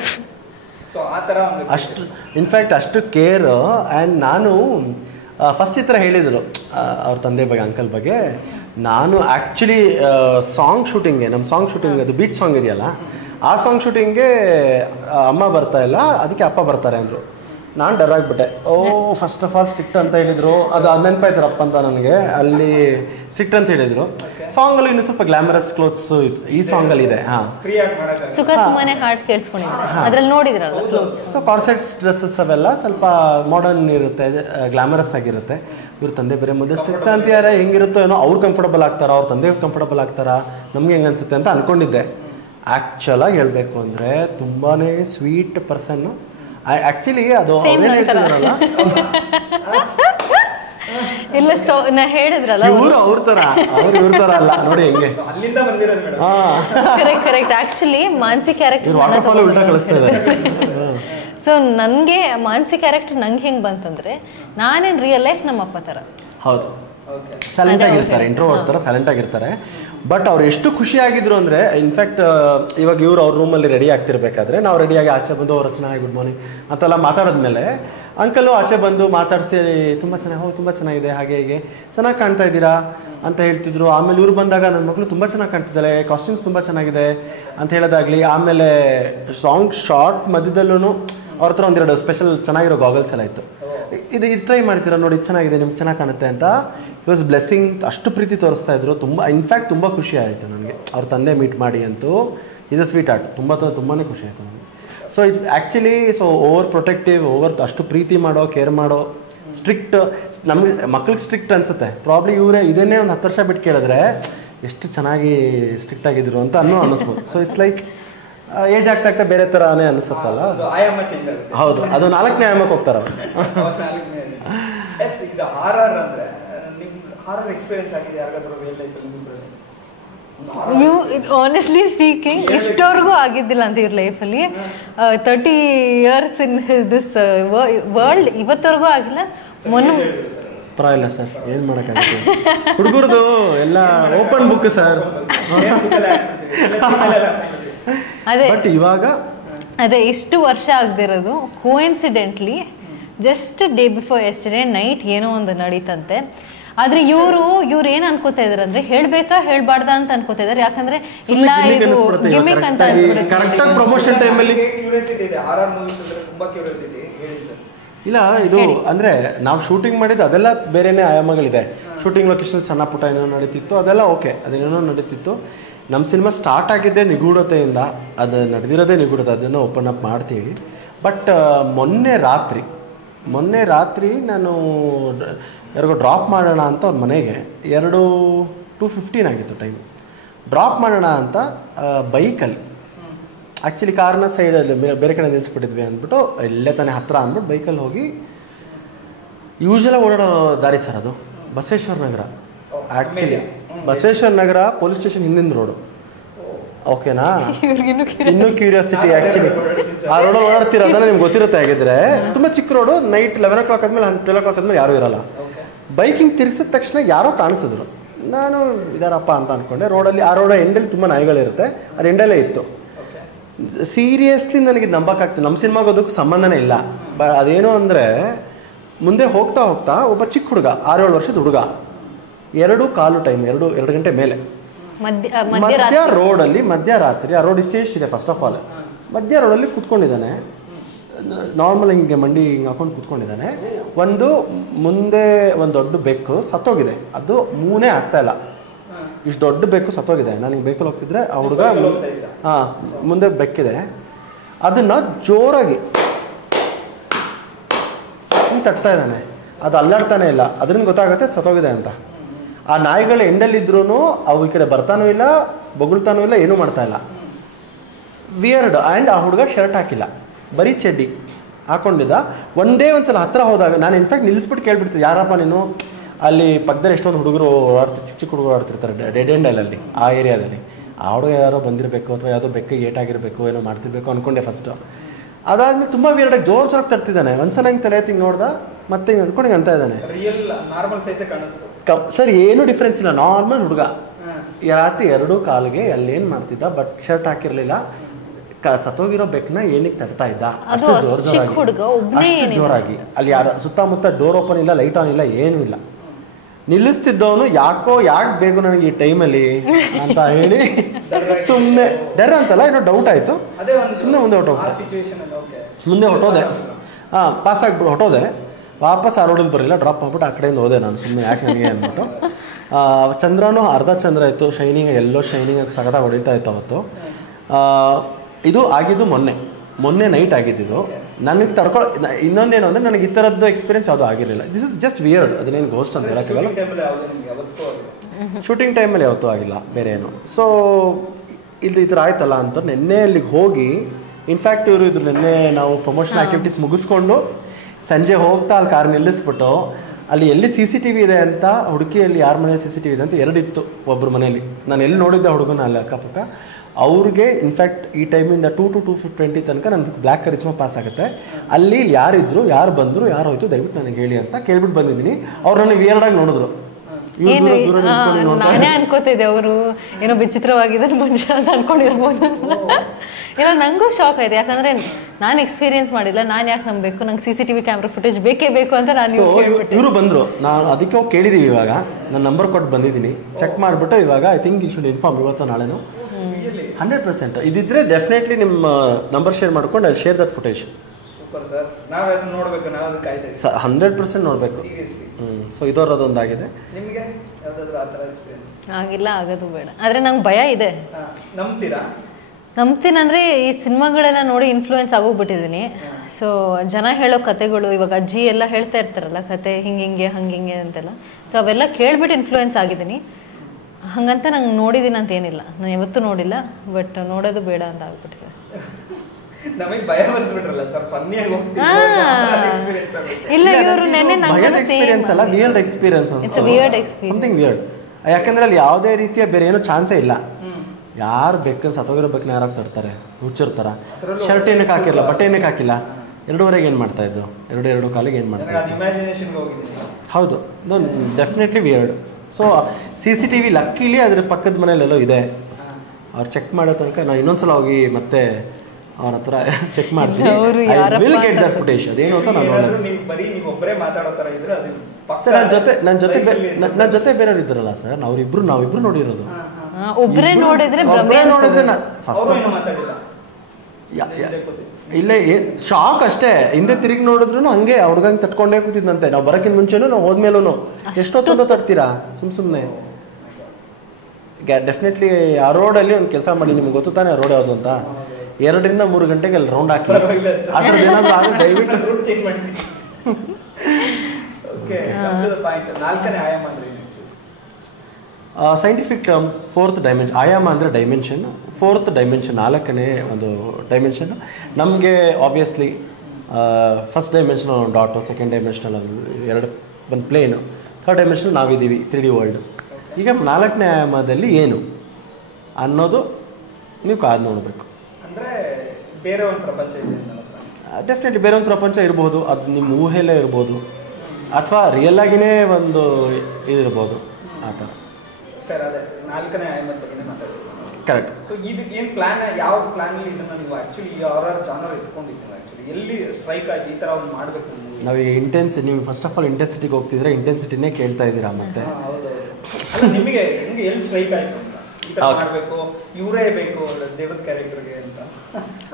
ಅಷ್ಟು ಇನ್ಫ್ಯಾಕ್ಟ್ ಅಷ್ಟು ಕೇರ್. ಆ್ಯಂಡ್ ನಾನು ಫಸ್ಟ್ ಈ ಥರ ಹೇಳಿದರು ಅವ್ರ ತಂದೆ ಬಗ್ಗೆ, ಅಂಕಲ್ ಬಗ್ಗೆ. ನಾನು ಆ್ಯಕ್ಚುಲಿ ನಮ್ಮ ಸಾಂಗ್ ಶೂಟಿಂಗ್ ಅದು ಬೀಟ್ ಸಾಂಗ್ ಇದೆಯಲ್ಲ, ಆ ಸಾಂಗ್ ಶೂಟಿಂಗ್ಗೆ ಅಮ್ಮ ಬರ್ತಾ ಇಲ್ಲ, ಅದಕ್ಕೆ ಅಪ್ಪ ಬರ್ತಾರೆ ಅಂದರು. ನಾನು ಡರ್ ಆಗಿಬಿಟ್ಟೆ. ಫಸ್ಟ್ ಆಫ್ ಆಲ್ ಸ್ಟ್ರಿಕ್ಟ್ ಅಂತ ಹೇಳಿದರು, ಅದು ನೆನಪಾಯ್ತಾರೆ ಅಪ್ಪ ಅಂತ ನನಗೆ. ಅಲ್ಲಿ ಸ್ಟ್ರಿಕ್ಟ್ ಅಂತ ಹೇಳಿದರು. ಸಾಂಗಲ್ಲಿ ಇನ್ನೂ ಸ್ವಲ್ಪ ಗ್ಲಾಮರಸ್ ಕ್ಲೋತ್ಸ್ ಈ ಸಾಂಗಲ್ಲಿ ಇದೆ. ಸುಖ ಸುಮ್ಮನೆ ಹಾಡು ಕೇಳಿಸ್ಕೊಂಡಿದ್ರೆ ಅದ್ರಲ್ಲಿ ನೋಡಿದ್ರಲ್ಲ ಕ್ಲೋತ್ಸ್. ಸೊ ಕಾರ್ಸೆಟ್ಸ್ ಡ್ರೆಸ್ಸಸ್ ಅವೆಲ್ಲ ಸ್ವಲ್ಪ ಮಾಡರ್ನ್ ಇರುತ್ತೆ, ಗ್ಲಾಮರಸ್ ಆಗಿರುತ್ತೆ. ಇವ್ರ ತಂದೆ ಬೇರೆ ಮೊದಲು ಸ್ಟ್ರಿಕ್ಟ್ ಅಂತಿದ್ದಾರೆ, ಹೆಂಗಿರುತ್ತೋ ಏನೋ, ಅವ್ರು ಕಂಫರ್ಟಬಲ್ ಆಗ್ತಾರಾ, ಅವ್ರ ತಂದೆ ಕಂಫರ್ಟಬಲ್ ಆಗ್ತಾರಾ, ನಮ್ಗೆ ಹೆಂಗೆ ಅನ್ಸುತ್ತೆ ಅಂತ ಅಂದ್ಕೊಂಡಿದ್ದೆ. ಆ್ಯಕ್ಚುಲಾಗಿ ಹೇಳಬೇಕು ಅಂದರೆ ತುಂಬಾ ಸ್ವೀಟ್ ಪರ್ಸನ್ನು. ಆ್ಯಕ್ಚುಲಿ ಅದು ಇಲ್ಲ, ನಾ ಹೇಳಿದ್ರಲ್ಲ ಅವ್ರ ಥರ ಅಲ್ಲ ನೋಡಿ, ಹೆಂಗೆ correct. Actually Manasi character so ನನಗೆ ಮಾನಸಿ ಕ್ಯಾರೆಕ್ಟರ್ ನಂಗೆ ಹೆಂಗೆ ಬಂತಂದ್ರೆ, ನಾನೇನು ರಿಯಲ್ ಲೈಫ್ ನಮ್ಮ ಅಪ್ಪ ಥರ. ಹೌದು, ಸೈಲೆಂಟ್ ಆಗಿರ್ತಾರೆ, ಇಂಟ್ರೋವರ್ಟ್ ಥರ ಸೈಲೆಂಟ್ ಆಗಿರ್ತಾರೆ. ಬಟ್ ಅವ್ರು ಎಷ್ಟು ಖುಷಿಯಾಗಿದ್ರು ಅಂದರೆ, ಇನ್ಫ್ಯಾಕ್ಟ್ ಇವಾಗ ಇವ್ರು ಅವ್ರ ರೂಮಲ್ಲಿ ರೆಡಿ ಆಗ್ತಿರ್ಬೇಕಾದ್ರೆ ನಾವು ರೆಡಿಯಾಗಿ ಆಚೆ ಬಂದು ಅವ್ರ ಚೆನ್ನಾಗಿ ಗುಡ್ ಮಾರ್ನಿಂಗ್ ಅಂತೆಲ್ಲ ಮಾತಾಡಿದ್ಮೇಲೆ ಅಂಕಲು ಆಚೆ ಬಂದು ಮಾತಾಡಿಸಿ ತುಂಬ ಚೆನ್ನಾಗಿದೆ, ಹಾಗೆ ಹೀಗೆ ಚೆನ್ನಾಗಿ ಕಾಣ್ತಾ ಇದ್ದೀರಾ ಅಂತ ಹೇಳ್ತಿದ್ರು. ಆಮೇಲೆ ಇವ್ರು ಬಂದಾಗ ನನ್ನ ಮಗಳು ತುಂಬ ಚೆನ್ನಾಗಿ ಕಾಣ್ತಿದ್ದಾಳೆ, ಕಾಸ್ಟ್ಯೂಮ್ಸ್ ತುಂಬ ಚೆನ್ನಾಗಿದೆ ಅಂತ ಹೇಳೋದಾಗಲಿ. ಆಮೇಲೆ ಸಾಂಗ್ ಶಾರ್ಟ್ ಮಧ್ಯದಲ್ಲೂ ಅವ್ರ ಹತ್ರ ಒಂದೆರಡು ಸ್ಪೆಷಲ್ ಚೆನ್ನಾಗಿರೋ ಗಾಗಲ್ಸ್ ಎಲ್ಲ ಇತ್ತು. ಇದು ಟ್ರೈ ಮಾಡ್ತೀರಾ ನೋಡಿ, ಚೆನ್ನಾಗಿದೆ, ನಿಮ್ಗೆ ಚೆನ್ನಾಗಿ ಕಾಣುತ್ತೆ ಅಂತ ವಾಸ್ ಬ್ಲೆಸ್ಸಿಂಗ್. ಅಷ್ಟು ಪ್ರೀತಿ ತೋರಿಸ್ತಾ ಇದ್ರು. ಇನ್ಫ್ಯಾಕ್ಟ್ ತುಂಬ ಖುಷಿ ಆಯಿತು ನನಗೆ ಅವ್ರ ತಂದೆ ಮೀಟ್ ಮಾಡಿ ಅಂತೂ. ಇದು ಸ್ವೀಟ್ ಆರ್ಟ್ ತುಂಬಾ ಖುಷಿ ಆಯಿತು ನನಗೆ. ಸೊ ಇದು ಆ್ಯಕ್ಚುಲಿ ಓವರ್ ಪ್ರೊಟೆಕ್ಟಿವ್, ಅಷ್ಟು ಪ್ರೀತಿ ಮಾಡೋ, ಕೇರ್ ಮಾಡೋ, ಸ್ಟ್ರಿಕ್ಟ್. ನಮಗೆ ಮಕ್ಳಿಗೆ ಸ್ಟ್ರಿಕ್ಟ್ ಅನಿಸುತ್ತೆ, ಪ್ರಾಬ್ಲಿ ಇದನ್ನೇ ಒಂದು 10 ವರ್ಷ ಬಿಟ್ಟು ಕೇಳಿದ್ರೆ ಎಷ್ಟು ಚೆನ್ನಾಗಿ ಸ್ಟ್ರಿಕ್ಟ್ ಆಗಿದ್ರು ಅಂತ ಅನ್ನಿಸ್ಬೋದು. ಸೊ ಇಟ್ಸ್ ಲೈಕ್ ಏಜ್ ಆಗ್ತಾ ಬೇರೆ ಥರನೇ ಅನಿಸುತ್ತಲ್ಲ. ಹೌದು, ಅದು 4ನೇ ಆಯಾಮಕ್ಕೆ ಹೋಗ್ತಾರೆ. ಆನೆಸ್ಟ್ಲಿ ಸ್ಪೀಕಿಂಗ್ ಇಷ್ಟವರೆಗೂ ಆಗಿದ್ದಿಲ್ಲ ಅಂತ ಇವ್ರ ಲೈಫಲ್ಲಿ. 30 years ಇನ್ ದಿಸ್ ವರ್ಲ್ಡ್ ಇವತ್ತವರೆಗೂ ಆಗಿಲ್ಲ. ಮೊನ್ನೆ ಪರವಾಗಿಲ್ಲ ಸರ್, ಏನು ಮಾಡೋಕ್ಕಾಗುತ್ತೆ, ಹುಡುಗರದು ಎಲ್ಲ ಓಪನ್ ಬುಕ್ ಸರ್. ಅದೇ ಬಟ್ ಇವಾಗ ಇಷ್ಟು ವರ್ಷ ಆಗದಿರೋದು coincidentally just day before yesterday night ಏನೋ ಒಂದು ನಡೀತಂತೆ. ಆದ್ರೆ ಇವ್ರು ಏನ್ ಅನ್ಕೋತಾ ಇದಾರೆ ಅಂದ್ರೆ, ಹೇಳ್ಬೇಕಾ ಹೇಳ್ಬಾರ್ದ ಅಂತ ಅನ್ಕೋತಾ ಇದಾರೆ. ಯಾಕಂದ್ರೆ ಇಲ್ಲ ಇದು ಗಿಮಿಕ್ ಅಂತ ಇಲ್ಲ, ಇದು ಅಂದ್ರೆ ನಾವು ಶೂಟಿಂಗ್ ಮಾಡಿದ್ದು ಅದೆಲ್ಲ ಬೇರೆನೇ ಆಯಾಮಗಳಿದೆ. ಶೂಟಿಂಗ್ ಲೊಕೇಶನ್ ಸಣ್ಣ ಪುಟ್ಟ ಏನೋ ನಡೀತಿತ್ತು, ಅದೆಲ್ಲ ಓಕೆ, ಅದೇನೋ ನಡೀತಿತ್ತು. ನಮ್ಮ ಸಿನಿಮಾ ಸ್ಟಾರ್ಟ್ ಆಗಿದ್ದೇ ನಿಗೂಢತೆಯಿಂದ, ಅದು ನಡೆದಿರೋದೇ ನಿಗೂಢತೆ, ಅದನ್ನು ಓಪನ್ ಅಪ್ ಮಾಡ್ತೀವಿ. ಬಟ್ ಮೊನ್ನೆ ರಾತ್ರಿ ನಾನು ಯಾರಿಗೋ ಡ್ರಾಪ್ ಮಾಡೋಣ ಅಂತ ಅವ್ರ ಮನೆಗೆ 2:15 ಆಗಿತ್ತು ಟೈಮ್. ಡ್ರಾಪ್ ಮಾಡೋಣ ಅಂತ ಬೈಕಲ್ಲಿ, ಆ್ಯಕ್ಚುಲಿ ಕಾರ್ನ ಸೈಡಲ್ಲಿ ಬೇರೆ ಕಡೆ ನಿಲ್ಲಿಸ್ಬಿಟ್ಟಿದ್ವಿ ಅಂದ್ಬಿಟ್ಟು, ಇಲ್ಲೇ ತಾನೇ ಹತ್ತಿರ ಅಂದ್ಬಿಟ್ಟು ಬೈಕಲ್ಲಿ ಹೋಗಿ ಯೂಶಲಾಗಿ ಓಡಾಡೋ ದಾರಿ ಸರ್ ಅದು Basaveshwara Nagar. Actually Basaveshwara Nagar police station ಹಿಂದಿನ ರೋಡು. ಓಕೆನಾ? ಇನ್ನೂ ಕ್ಯೂರಿಯಾಸಿಟಿ ಆ್ಯಕ್ಚುಲಿ ಆ ರೋಡಲ್ಲಿ ಓಡಾಡ್ತೀರ ಅದನ್ನ ನಿಮ್ಗೆ ಗೊತ್ತಿರುತ್ತೆ. ಆಗಿದ್ರೆ ತುಂಬ ಚಿಕ್ಕ ರೋಡು. ನೈಟ್ 11 o'clock ಆದ್ಮೇಲೆ 12 o'clock ಆದ್ಮೇಲೆ ಯಾರೂ ಇರಲ್ಲ. ಬೈಕಿಂಗ್ ತಿರ್ಗಿಸಿದ ತಕ್ಷಣ ಯಾರೋ ಕಾಣಿಸಿದ್ರು. ನಾನು ಇದಾರಪ್ಪ ಅಂತ ಅಂದ್ಕೊಂಡೆ. ರೋಡಲ್ಲಿ ಆ ರೋಡ ಎಂಡಲ್ಲಿ ತುಂಬ ನಾಯಿಗಳಿರುತ್ತೆ. ಅದು ಎಂಡಲ್ಲೇ ಇತ್ತು. ಸೀರಿಯಸ್ಲಿ ನನಗೆ ನಂಬಕ್ಕಾಗ್ತದೆ. ನಮ್ಮ ಸಿನಿಮಾಗೋದಕ್ಕೂ ಸಂಬಂಧನೇ ಇಲ್ಲ. ಅದೇನು ಅಂದರೆ ಮುಂದೆ ಹೋಗ್ತಾ ಹೋಗ್ತಾ ಒಬ್ಬ ಚಿಕ್ಕ ಹುಡುಗ 6-7 ವರ್ಷದ ಹುಡುಗ 2:15 ಟೈಮ್ 2 ಗಂಟೆ ಮೇಲೆ ಮಧ್ಯ ರೋಡಲ್ಲಿ ಮಧ್ಯರಾತ್ರಿ. ಆ ರೋಡ್ ಎಷ್ಟಿದೆ ಫಸ್ಟ್ ಆಫ್ ಆಲ್. ಮಧ್ಯ ರೋಡಲ್ಲಿ ಕೂತ್ಕೊಂಡಿದ್ದಾನೆ. ನಾರ್ಮಲ್ ಹಿಂಗೆ ಮಂಡಿ ಹಿಂಗೆ ಹಾಕೊಂಡು ಕೂತ್ಕೊಂಡಿದ್ದಾನೆ. ಮುಂದೆ ಒಂದು ದೊಡ್ಡ ಬೆಕ್ಕು ಸತ್ತೋಗಿದೆ. ಅದು ಮೂನೇ ಆಗ್ತಾ ಇಲ್ಲ. ಇಷ್ಟು ದೊಡ್ಡ ಬೆಕ್ಕು ಸತ್ತೋಗಿದೆ. ನನಗೆ ಬೇಕಲ್ಲಿ ಹೋಗ್ತಿದ್ರೆ ಆ ಹುಡುಗ ಮುಂದೆ ಬೆಕ್ಕಿದೆ. ಅದನ್ನ ಜೋರಾಗಿ ಹಿಂಗೆ ತಟ್ತಾ ಇದ್ದಾನೆ. ಅದು ಅಲ್ಲಾಡ್ತಾನೆ ಇಲ್ಲ. ಅದರಿಂದ ಗೊತ್ತಾಗುತ್ತೆ ಸತ್ತೋಗಿದೆ ಅಂತ. ಆ ನಾಯಿಗಳು ಎಂಡಲ್ಲಿದ್ರೂ ಅವು ಈ ಕಡೆ ಬರ್ತಾನೂ ಇಲ್ಲ, ಬೊಗಳ್ತಾನೂ ಇಲ್ಲ, ಏನೂ ಮಾಡ್ತಾ ಇಲ್ಲ. ವಿಯರ್ಡ್. ಆ್ಯಂಡ್ ಆ ಹುಡುಗ ಶರ್ಟ್ ಹಾಕಿಲ್ಲ, ಬರೀ ಚಡ್ಡಿ ಹಾಕೊಂಡಿದ್ದ. ಒಂದೇ ಒಂದ್ಸಲ ಹತ್ರ ಹೋದಾಗ ನಾನು ಇನ್ಫ್ಯಾಕ್ಟ್ ನಿಲ್ಲಿಸ್ಬಿಟ್ಟು ಕೇಳ್ಬಿಡ್ತಿದ್ದೆ, ಯಾರಪ್ಪ ನೀನು? ಅಲ್ಲಿ ಪಕ್ಕದಲ್ಲಿ ಎಷ್ಟೊಂದು ಹುಡುಗರು ಚಿಕ್ಕ ಚಿಕ್ಕ ಹುಡುಗರು ಆಡ್ತಿರ್ತಾರೆ ಡೆಡ್ ಎಂಡಲ್ಲಿ, ಆ ಏರಿಯಾದಲ್ಲಿ. ಆ ಹುಡುಗ ಯಾರೋ ಬಂದಿರಬೇಕು ಅಥವಾ ಯಾವುದೋ ಬೆಕ್ಕಿಗೆ ಏಟಾಗಿರಬೇಕು, ಏನೋ ಮಾಡ್ತಿರ್ಬೇಕು ಅಂದ್ಕೊಂಡೆ ಫಸ್ಟು. ಅದಾದ್ಮೇಲೆ ತುಂಬ ವಿಯರ್ಡಾಗಿ ಜೋರಾಗಿ ತರ್ತಿದ್ದಾನೆ. ಒಂದ್ಸಲ ಹಿಂಗೆ ತಲೆ ಹಿಂಗೆ ನೋಡ್ದ, ಮತ್ತೆ ಹಿಂಗೆ ಅನ್ಕೊಂಡು ಹಿಂಗೆ ಅಂತ ಇದ್ದಾನೆ. ಸರ್ ಏನೂ ಡಿಫ್ರೆನ್ಸ್ ಇಲ್ಲ, ನಾರ್ಮಲ್ ಹುಡುಗ. ರಾತ್ರಿ 2:15 ಅಲ್ಲೇನು ಮಾಡ್ತಿದ್ದ, ಬಟ್ ಶರ್ಟ್ ಹಾಕಿರ್ಲಿಲ್ಲ. ಸತ್ತೋಗಿರೋ ಬೆಕ್ಕನ್ನ ಏನಕ್ಕೆ ತಡ್ತಾ ಇದ್ದ ಜೋರಾಗಿ. ಅಲ್ಲಿ ಯಾರ ಸುತ್ತಮುತ್ತ ಡೋರ್ ಓಪನ್ ಇಲ್ಲ, ಲೈಟ್ ಆನ್ ಇಲ್ಲ, ಏನೂ ಇಲ್ಲ. ನಿಲ್ಲಿಸ್ತಿದ್ದವನು ಯಾಕೆ ಬೇಕು ನನಗೆ ಈ ಟೈಮಲ್ಲಿ ಅಂತ ಹೇಳಿ ಸುಮ್ಮನೆ ಡರ್ ಅಂತಲ್ಲ, ಏನೋ ಡೌಟ್ ಆಯಿತು. ಸುಮ್ಮನೆ ಮುಂದೆ ಹೊಟ್ಟೋದೆ. ಪಾಸ್ ಆಗ್ಬಿಟ್ಟು ಹೊಟ್ಟೋದೆ. ವಾಪಸ್ ಆ ರೋಡಲ್ಲಿ ಬರಲಿಲ್ಲ, ಡ್ರಾಪ್ ಮಾಡ್ಬಿಟ್ಟು ಆ ಕಡೆಯಿಂದ ಹೋದೆ ನಾನು. ಸುಮ್ಮನೆ ಯಾಕೆ ನನಗೆ ಅಂದ್ಬಿಟ್ಟು. ಚಂದ್ರನೂ ಅರ್ಧ ಚಂದ್ರ ಇತ್ತು, ಶೈನಿಂಗ್ ಎಲ್ಲೋ ಶೈನಿಂಗ್ ಸಗದಾಗಿ ಹೊಡಿತಾ ಇತ್ತು ಅವತ್ತು. ಇದು ಆಗಿದ್ದು ಮೊನ್ನೆ ನೈಟ್ ಆಗಿದ್ದು. ನನಗೆ ಇನ್ನೊಂದೇನು ಅಂದರೆ ನನಗೆ ಈ ಥರದ್ದು ಎಕ್ಸ್ಪೀರಿಯನ್ಸ್ ಯಾವುದೂ ಆಗಿರಲಿಲ್ಲ. This is just weird. ಅದನ್ನೇನು ಗೋಸ್ಟ್ ಅಂತ ಹೇಳೋಕ್ಕಾಗಲ್ಲ. ಶೂಟಿಂಗ್ ಟೈಮಲ್ಲಿ ಯಾವತ್ತೂ ಆಗಿಲ್ಲ, ಬೇರೆ ಏನು. ಸೊ ಈ ಥರ ಆಯ್ತಲ್ಲ ಅಂತ ನಿನ್ನೆ ಅಲ್ಲಿಗೆ ಹೋಗಿ, ಇನ್ಫ್ಯಾಕ್ಟ್ ಇವರು ನಿನ್ನೆ ನಾವು ಪ್ರಮೋಷನ್ ಆ್ಯಕ್ಟಿವಿಟೀಸ್ ಮುಗಿಸ್ಕೊಂಡು ಸಂಜೆ ಹೋಗ್ತಾ ಅಲ್ಲಿ ಕಾರ್ ನಿಲ್ಲಿಸ್ಬಿಟ್ಟು ಅಲ್ಲಿ ಎಲ್ಲಿ CCTV ಇದೆ ಅಂತ ಹುಡುಕಿಯಲ್ಲಿ ಯಾರ ಮನೇಲಿ CCTV ಇದೆ ಅಂತ 2 ಇತ್ತು ಒಬ್ಬರ ಮನೇಲಿ. ನಾನು ಎಲ್ಲಿ ನೋಡಿದ್ದೆ ಹುಡುಗನ ಅಲ್ಲಿ ಅಕ್ಕಪಕ್ಕ. ಅವ್ರಿಗೆ ಇನ್ಫ್ಯಾಕ್ಟ್ ಈ ಟೈಮಿಂದ 2 to 2:20 ತನಕ ನನಗೆ ಬ್ಲ್ಯಾಕ್ ಕರಿಸ್ಮಾ ಪಾಸ್ ಆಗುತ್ತೆ. ಅಲ್ಲಿ ಯಾರಿದ್ರು, ಯಾರು ಬಂದರು, ಯಾರು ಹೋಯ್ತು, ದಯವಿಟ್ಟು ನನಗೆ ಹೇಳಿ ಅಂತ ಕೇಳ್ಬಿಟ್ಟು ಬಂದಿದ್ದೀನಿ. ಅವ್ರು ನನಗೆ ವಿಯರ್ಡಾಗಿ ನೋಡಿದ್ರು. ನಾನೇ ಅನ್ಕೋತಿದ್ದೆ ಅವರು ಏನೋ ವಿಚಿತ್ರವಾಗಿದೆ ಮನುಷ್ಯ ಅಂತ ಅನ್ಕೊಂಡಿರ್ಬೋದು. ಏನೋ ನಂಗೂ ಶಾಕ್ ಆಯ್ತು. ಯಾಕಂದ್ರೆ ನಾನು ಎಕ್ಸ್ಪೀರಿಯನ್ಸ್ ಮಾಡಿಲ್ಲ. ನಾನು ಯಾಕೆ ನಂಬೇಕು, ನಂಗೆ CCTV ಕ್ಯಾಮ್ರಾ ಫುಟೇಜ್ ಬೇಕೇ ಬೇಕು ಅಂತ ನಾನು ಇವರು ಬಂದರು. ನಾನು ಅದಕ್ಕೆ ಹೋಗಿ ಕೇಳಿದ್ದೀವಿ. ಇವಾಗ ನಾನು ನಂಬರ್ ಕೊಟ್ಟು ಬಂದಿದ್ದೀನಿ. ಚೆಕ್ ಮಾಡಿಬಿಟ್ಟು ಇವಾಗ I think you should inform ಇವತ್ತು ನಾಳೆನು 100%. ಇದಿದ್ರೆ ಡೆಫಿನೆಟ್ಲಿ ನಿಮ್ಮ ನಂಬರ್ ಶೇರ್ ಮಾಡ್ಕೊಂಡು ಐ ಶೇರ್ ದಟ್ ಫುಟೇಜ್. 100% ನೋಡ್ಬೇಕು. ಸೊ ಇದೊಂದಾಗಿದೆ. ಆಗಿಲ್ಲ, ಆಗೋದು ಬೇಡ. ಆದ್ರೆ ನಂಗೆ ಭಯ ಇದೆ. ನಂಬ್ತೀನಂದ್ರೆ ಈ ಸಿನಿಮಾಗಳೆಲ್ಲ ನೋಡಿ ಇನ್ಫ್ಲೂಯೆನ್ಸ್ ಆಗೋಗ್ಬಿಟ್ಟಿದ್ದೀನಿ. ಸೊ ಜನ ಹೇಳೋ ಕತೆಗಳು, ಇವಾಗ ಅಜ್ಜಿ ಎಲ್ಲ ಹೇಳ್ತಾ ಇರ್ತಾರಲ್ಲ ಕತೆ, ಹಿಂಗೆ ಹಂಗಿಂಗೆ ಅಂತೆಲ್ಲ. ಸೊ ಅವೆಲ್ಲ ಕೇಳ್ಬಿಟ್ಟು ಇನ್ಫ್ಲೂಯೆನ್ಸ್ ಆಗಿದ್ದೀನಿ. ಹಂಗಂತ ನಂಗೆ ನೋಡಿದ್ದೀನಿ ಅಂತ ಏನಿಲ್ಲ, ನಾನು ಯಾವತ್ತೂ ನೋಡಿಲ್ಲ. ಬಟ್ ನೋಡೋದು ಬೇಡ ಅಂತ ಆಗ್ಬಿಟ್ಟಿದೆ. ಇಲ್ಲ, ಇವರು ನೆನ್ನೆ ಯಾಕಂದ್ರೆ ಅಲ್ಲಿ ಯಾವುದೇ ರೀತಿಯ ಬೇರೆ ಏನೋ ಚಾನ್ಸೇ ಇಲ್ಲ. ಯಾರು ಬೆಕ್ಕನ್ನು ಸತ್ತೋಗಿರೋ ಬೆಕ್ಕನ್ನ ಯಾರಾಗ ತರ್ತಾರೆ, ಹುಚ್ಚಿರ್ತಾರ. ಶರ್ಟ್ ಏನಕ್ಕೆ ಹಾಕಿರಲ್ಲ, ಬಟ್ಟೆ ಏನಕ್ಕೆ ಹಾಕಿಲ್ಲ. 2:15 ಏನು ಮಾಡ್ತಾ ಇದ್ದು, 2:15 ಏನು ಮಾಡ್ತಾ ಇದ್ದು. ಹೌದು, ಡೆಫಿನೆಟ್ಲಿ ವಿಯರ್ಡ್. ಸೊ CCTV ಲಕ್ಕಿಲಿ ಅದ್ರ ಪಕ್ಕದ ಮನೇಲೆಲ್ಲೋ ಇದೆ. ಅವ್ರು ಚೆಕ್ ಮಾಡೋ ತನಕ ನಾನು ಇನ್ನೊಂದ್ಸಲ ಹೋಗಿ ಮತ್ತೆ ಅವ್ರ ಹತ್ರ ಚೆಕ್ ಮಾಡ್ತೀನಿ. ಫುಟೇಜ್ ಅದೇನು ಅಂತ ನಾನು ಸರ್. ನನ್ನ ಜೊತೆ ಬೇರೆಯವ್ರು ಇದ್ದಾರಲ್ಲ ಸರ್, ನಾವಿಬ್ರು ನೋಡಿರೋದು. ಒಬ್ಬರೇ ನೋಡಿದ್ರೆ ಇಲ್ಲೇ ಶಾಕ್ ಅಷ್ಟೇ. ಹಿಂದೆ ತಿರುಗಿ ನೋಡಿದ್ರು ಹಂಗೆ ಹುಡುಗಂಗೆ ತಟ್ಕೊಂಡೇ ಕೂತಿದ್ದಂತೆ. ನಾವು ಬರೋಕ್ಕಿಂತ ಮುಂಚೆನೂ, ನಾವು ಹೋದ್ಮೇಲೂ ಎಷ್ಟೊತ್ತಂತ ತಟ್ತೀರಾ ಸುಮ್ಮನೆ. ಡೆಫಿನೆಟ್ಲಿ ಆ ರೋಡಲ್ಲಿ ಒಂದು ಕೆಲಸ ಮಾಡಿ, ನಿಮ್ಗೆ ಗೊತ್ತು ತಾನೆ ರೋಡ್ ಯಾವುದು ಅಂತ. 2 ರಿಂದ 3 ಗಂಟೆಗೆ ಅಲ್ಲಿ ರೌಂಡ್ ಹಾಕಿ ಏನಾದ್ರು ಆಗ ದಯವಿಟ್ಟು ಸೈಂಟಿಫಿಕ್ ಟರ್ಮ್ 4th ಡೈಮೆನ್ಷನ್. ಆಯಾಮ ಅಂದರೆ ಡೈಮೆನ್ಷನ್. 4th ಡೈಮೆನ್ಷನ್, 4ನೇ ಒಂದು ಡೈಮೆನ್ಷನ್. ನಮಗೆ ಆಬ್ವಿಯಸ್ಲಿ ಫಸ್ಟ್ ಡೈಮೆನ್ಷನಲ್ ಒಂದು ಡಾಟು, ಸೆಕೆಂಡ್ ಡೈಮೆನ್ಷನಲ್ ಎರಡು ಒಂದು ಪ್ಲೇನು, ಥರ್ಡ್ ಡೈಮೆನ್ಷನಲ್ ನಾವಿದ್ದೀವಿ 3D ವರ್ಲ್ಡ್. ಈಗ 4ನೇ ಆಯಾಮದಲ್ಲಿ ಏನು ಅನ್ನೋದು ನೀವು ಕಾದು ನೋಡಬೇಕು. ಅಂದ್ರೆ ಬೇರೆ ಒಂದು ಪ್ರಪಂಚ ಇದೆ. ಡೆಫಿನೆಟ್ಲಿ ಬೇರೆ ಒಂದು ಪ್ರಪಂಚ ಇರ್ಬೋದು, ಅದು ನಿಮ್ಮ ಊಹೆಲ್ಲೇ ಇರ್ಬೋದು, ಅಥವಾ ರಿಯಲ್ ಆಗಿನೇ ಒಂದು ಇದಿರ್ಬೋದು ಆ ಥರ. ಸರ್ ಅದೇ 4ನೇ ಆಯಾಮದ ಬಗ್ಗೆ ಮಾತಾಡ್ತೀವಿ. ಕರೆಕ್ಟ್. ಸೊ ಇದಕ್ಕೆ ಏನು ಪ್ಲಾನ್, ಯಾವ ಪ್ಲಾನಲ್ಲಿ ಇದನ್ನು ನೀವು ಆ್ಯಕ್ಚುಲಿ ಯಾವ್ಯಾವ ಜಾನರ್ ಎತ್ಕೊಂಡಿದ್ದೀರಾ? ಆ್ಯಕ್ಚುಲಿ ಎಲ್ಲಿ ಸ್ಟ್ರೈಕ್ ಆಗಿ ಈ ಥರ ಒಂದು ಮಾಡಬೇಕು? ನಾವು ನೀವು ಫಸ್ಟ್ ಆಫ್ ಆಲ್ ಇಂಟೆನ್ಸಿಟಿಗೆ ಹೋಗ್ತಿದ್ರೆ ಇಂಟೆನ್ಸಿಟಿನೇ ಕೇಳ್ತಾ ಇದ್ದೀರಾ ಮತ್ತೆ. ಹೌದು. ಅಲ್ಲ ನಿಮಗೆ ಹೆಂಗೆ ಎಲ್ಲಿ ಸ್ಟ್ರೈಕ್ ಆಯಿತು ಅಂತ, ಈ ಥರ ಮಾಡಬೇಕು, ಇವರೇ ಬೇಕು ದೇವದ ಕ್ಯಾರೆಕ್ಟರ್ಗೆ ಅಂತ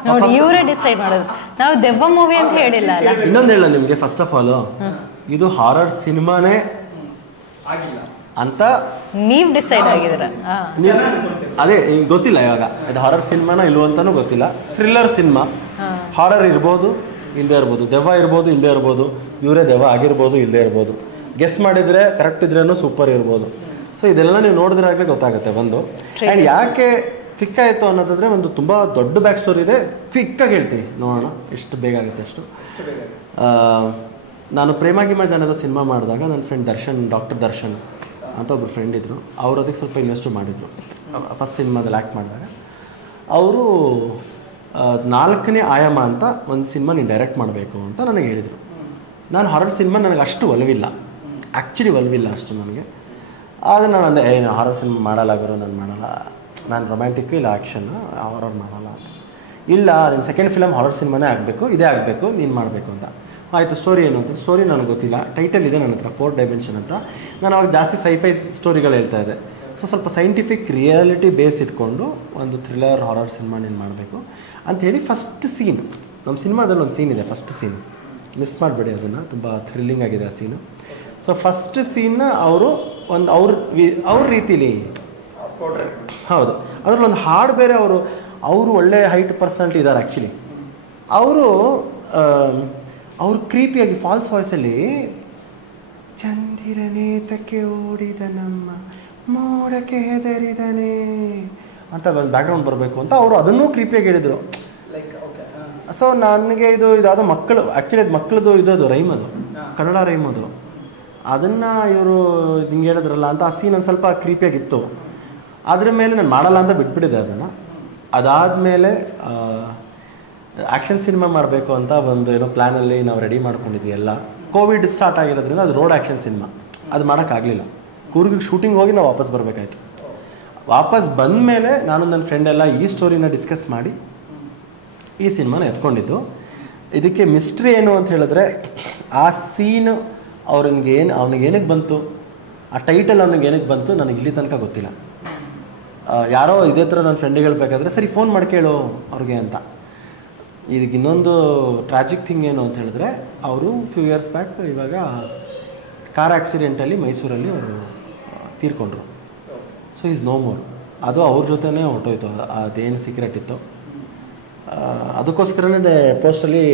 ನೋಡಿ ಇವರೇ ಡಿಸೈಡ್ ಮಾಡೋದು. ನಾವು ದೆವ್ವ ಮೂವಿ ಅಂತ ಹೇಳಿಲ್ಲ ಅಲ್ಲ. ಇನ್ನೊಂದು ಹೇಳ ನಿಮಗೆ, ಫಸ್ಟ್ ಆಫ್ ಆಲ್ ಇದು ಹಾರರ್ ಸಿನಿಮಾನೇ ಆಗಿಲ್ಲ ಅಂತ ನೀವ್ ಡಿಸೈಡ್ ಆಗಿದ್ದೀರ. ಅದೇ ಗೊತ್ತಿಲ್ಲ, ಇವಾಗ ಇದು ಹಾರರ್ ಸಿನಿಮಾನ ಇಲ್ವ ಅಂತಾನೂ ಗೊತ್ತಿಲ್ಲ. ಥ್ರಿಲ್ಲರ್ ಸಿನಿಮಾ, ಹಾರರ್ ಇರ್ಬೋದು ಇಲ್ಲದೆ ಇರ್ಬೋದು, ದೆವ್ವ ಇರ್ಬೋದು ಇಲ್ಲದೆ ಇರ್ಬೋದು, ಇವರೇ ದೆವ್ವ ಆಗಿರ್ಬೋದು ಇಲ್ಲದೆ ಇರ್ಬೋದು, ಗೆಸ್ ಮಾಡಿದ್ರೆ ಕರೆಕ್ಟ್ ಇದ್ರೇನು ಸೂಪರ್ ಇರ್ಬೋದು. ಸೊ ಇದೆಲ್ಲ ನೀವು ನೋಡಿದ್ರಾಗಲೇ ಗೊತ್ತಾಗುತ್ತೆ ಒಂದು. ಆ್ಯಂಡ್ ಯಾಕೆ ಕ್ವಿಕ್ ಆಯಿತು ಅನ್ನೋದಾದ್ರೆ ಒಂದು ತುಂಬ ದೊಡ್ಡ ಬ್ಯಾಕ್ ಸ್ಟೋರಿ ಇದೆ. ಕ್ವಿಕ್ಕಾಗಿ ಹೇಳ್ತೀನಿ, ನೋಡೋಣ ಎಷ್ಟು ಬೇಗ ಆಗುತ್ತೆ ಅಷ್ಟು. ನಾನು ಪ್ರೇಮ ಗಿಮ ಜನದ ಸಿನಿಮಾ ಮಾಡಿದಾಗ ನನ್ನ ಫ್ರೆಂಡ್ ಡಾಕ್ಟರ್ ದರ್ಶನ್ ಅಂತ ಒಬ್ಬರು ಫ್ರೆಂಡ್ ಇದ್ದರು. ಅವರು ಅದಕ್ಕೆ ಸ್ವಲ್ಪ ಇನ್ವೆಸ್ಟು ಮಾಡಿದರು. ಫಸ್ಟ್ ಸಿನಿಮಾದಲ್ಲಿ ಆ್ಯಕ್ಟ್ ಮಾಡಿದಾಗ ಅವರು 4ನೇ ಆಯಾಮ ಅಂತ ಒಂದು ಸಿನಿಮಾ ನೀನು ಡೈರೆಕ್ಟ್ ಮಾಡಬೇಕು ಅಂತ ನನಗೆ ಹೇಳಿದರು. ನಾನು ಹಾರರ್ ಸಿನಿಮಾ ನನಗೆ ಅಷ್ಟು ಒಲವಿಲ್ಲ, ಆ್ಯಕ್ಚುಲಿ ಒಲವಿಲ್ಲ ಅಷ್ಟು ನನಗೆ. ಆದರೆ ನಾನು ಅಂದೆ, ಹಾರರ್ ಸಿನಿಮಾ ಮಾಡಲ್ಲ ಗುರು, ನಾನು ಮಾಡಲ್ಲ, ನಾನು ರೊಮ್ಯಾಂಟಿಕ್ಕು ಇಲ್ಲ ಆ್ಯಕ್ಷನ್, ಹಾರರ್ ಮಾಡಲ್ಲ ಅಂತ. ಇಲ್ಲ, ನಿನ್ನ ಸೆಕೆಂಡ್ ಫಿಲಮ್ ಹಾರರ್ ಸಿನಿಮಾನೇ ಆಗಬೇಕು, ಇದೇ ಆಗಬೇಕು, ನೀನು ಮಾಡಬೇಕು ಅಂತ. ಆಯಿತು, ಸ್ಟೋರಿ ಏನು ಅಂತ. ಸ್ಟೋರಿ ನನಗೆ ಗೊತ್ತಿಲ್ಲ, ಟೈಟಲ್ ಇದೆ ನನ್ನ ಹತ್ರ 4 ಡೈಮೆನ್ಷನ್ ಅಂತ. ನಾನು ಅವಾಗ ಜಾಸ್ತಿ ಸೈಫೈ ಸ್ಟೋರಿಗಳು ಹೇಳ್ತಾ ಇದ್ದೆ. ಸೊ ಸ್ವಲ್ಪ ಸೈಂಟಿಫಿಕ್ ರಿಯಾಲಿಟಿ ಬೇಸ್ ಇಟ್ಕೊಂಡು ಒಂದು ಥ್ರಿಲ್ಲರ್ ಹಾರರ್ ಸಿನಿಮಾ ನೀನು ಮಾಡಬೇಕು ಅಂಥೇಳಿ ಫಸ್ಟ್ ಸೀನ್, ನಮ್ಮ ಸಿನಿಮಾದಲ್ಲಿ ಒಂದು ಸೀನ್ ಇದೆ, ಫಸ್ಟ್ ಸೀನ್ ಮಿಸ್ ಮಾಡಬೇಡಿ ಅದನ್ನು, ತುಂಬ ಥ್ರಿಲ್ಲಿಂಗ್ ಆಗಿದೆ ಆ ಸೀನು. ಸೊ ಫಸ್ಟ್ ಸೀನ್ನ ಅವರು ಒಂದು ಅವ್ರ ರೀತಿಲಿ, ಹೌದು, ಅದರಲ್ಲಿ ಒಂದು ಹಾಡು ಬೇರೆ. ಅವರು ಒಳ್ಳೆ ಹೈಟ್ ಪರ್ಸನಾಲಿಟಿ ಇದ್ದಾರೆ ಆ್ಯಕ್ಚುಲಿ. ಅವರು ಕ್ರೀಪಿಯಾಗಿ ಫಾಲ್ಸ್ ವಾಯ್ಸಲ್ಲಿ ಚಂದಿರನೇತಕ್ಕೆ ಓಡಿದ ನಮ್ಮ ಮೋಡಕ್ಕೆ ಹೆದರಿದನೇ ಅಂತ ಒಂದು ಬ್ಯಾಕ್ಗ್ರೌಂಡ್ ಬರಬೇಕು ಅಂತ ಅವರು ಅದನ್ನೂ ಕ್ರೀಪಿಯಾಗಿ ಹೇಳಿದರು. ಸೊ ನನಗೆ ಇದಾದ ಮಕ್ಕಳು, ಆ್ಯಕ್ಚುಲಿ ಅದು ಮಕ್ಕಳದು ಇರೋದು ರೈಮ್, ಅದು ಕನ್ನಡ ರೈಮ್ ಅದು. ಅದನ್ನು ಇವರು ಹಿಂಗೆ ಹೇಳಿದ್ರಲ್ಲ ಅಂತ ಆ ಸೀನ್ ಒಂದು ಸ್ವಲ್ಪ ಕ್ರೀಪಿಯಾಗಿತ್ತು. ಅದ್ರ ಮೇಲೆ ನಾನು ಮಾಡಲ್ಲ ಅಂತ ಬಿಟ್ಬಿಟ್ಟಿದ್ದೆ ಅದನ್ನು. ಅದಾದಮೇಲೆ ಆ್ಯಕ್ಷನ್ ಸಿನಿಮಾ ಮಾಡಬೇಕು ಅಂತ ಒಂದು ಏನೋ ಪ್ಲ್ಯಾನಲ್ಲಿ ನಾವು ರೆಡಿ ಮಾಡ್ಕೊಂಡಿದ್ವಿ ಎಲ್ಲ. ಕೋವಿಡ್ ಸ್ಟಾರ್ಟ್ ಆಗಿರೋದ್ರಿಂದ ಅದು ರೋಡ್ ಆ್ಯಕ್ಷನ್ ಸಿನಿಮಾ, ಅದು ಮಾಡೋಕ್ಕಾಗಲಿಲ್ಲ. ಕೂರ್ಗಿಗೆ ಶೂಟಿಂಗ್ ಹೋಗಿ ನಾವು ವಾಪಸ್ ಬರಬೇಕಾಯ್ತು. ವಾಪಸ್ ಬಂದ ಮೇಲೆ ನಾನು ನನ್ನ ಫ್ರೆಂಡ್ ಎಲ್ಲ ಈ ಸ್ಟೋರಿನ ಡಿಸ್ಕಸ್ ಮಾಡಿ ಈ ಸಿನಿಮಾನ ಎತ್ಕೊಂಡಿದ್ದು. ಇದಕ್ಕೆ ಮಿಸ್ಟ್ರಿ ಏನು ಅಂತ ಹೇಳಿದ್ರೆ, ಆ ಸೀನು ಅವ್ನಿಗೆ ಏನಕ್ಕೆ ಬಂತು, ಆ ಟೈಟಲ್ ಅವ್ನಿಗೆ ಏನಕ್ಕೆ ಬಂತು ನನಗೆ ಇಲ್ಲಿ ತನಕ ಗೊತ್ತಿಲ್ಲ. ಯಾರೋ ಇದೇ ಥರ ನನ್ನ ಫ್ರೆಂಡಿಗೆ ಹೇಳ್ಬೇಕಾದ್ರೆ ಸರಿ ಫೋನ್ ಮಾಡಿ ಕೇಳು ಅವ್ರಿಗೆ ಅಂತ. ಇದಕ್ಕೆ ಇನ್ನೊಂದು ಟ್ರಾಜಿಕ್ ಥಿಂಗ್ ಏನು ಅಂತ ಹೇಳಿದ್ರೆ, ಅವರು ಫ್ಯೂ ಇಯರ್ಸ್ ಬ್ಯಾಕ್ ಇವಾಗ ಕಾರ್ ಆಕ್ಸಿಡೆಂಟಲ್ಲಿ ಮೈಸೂರಲ್ಲಿ ಅವರು ತೀರ್ಕೊಂಡ್ರು. So is no more. ಅದು ಅವ್ರ ಜೊತೆನೇ ಹೊರಟೋಯ್ತು, ಅದೇನು ಸೀಕ್ರೆಟ್ ಇತ್ತು. ಅದಕ್ಕೋಸ್ಕರನೇ ಪೋಸ್ಟಲ್ಲಿ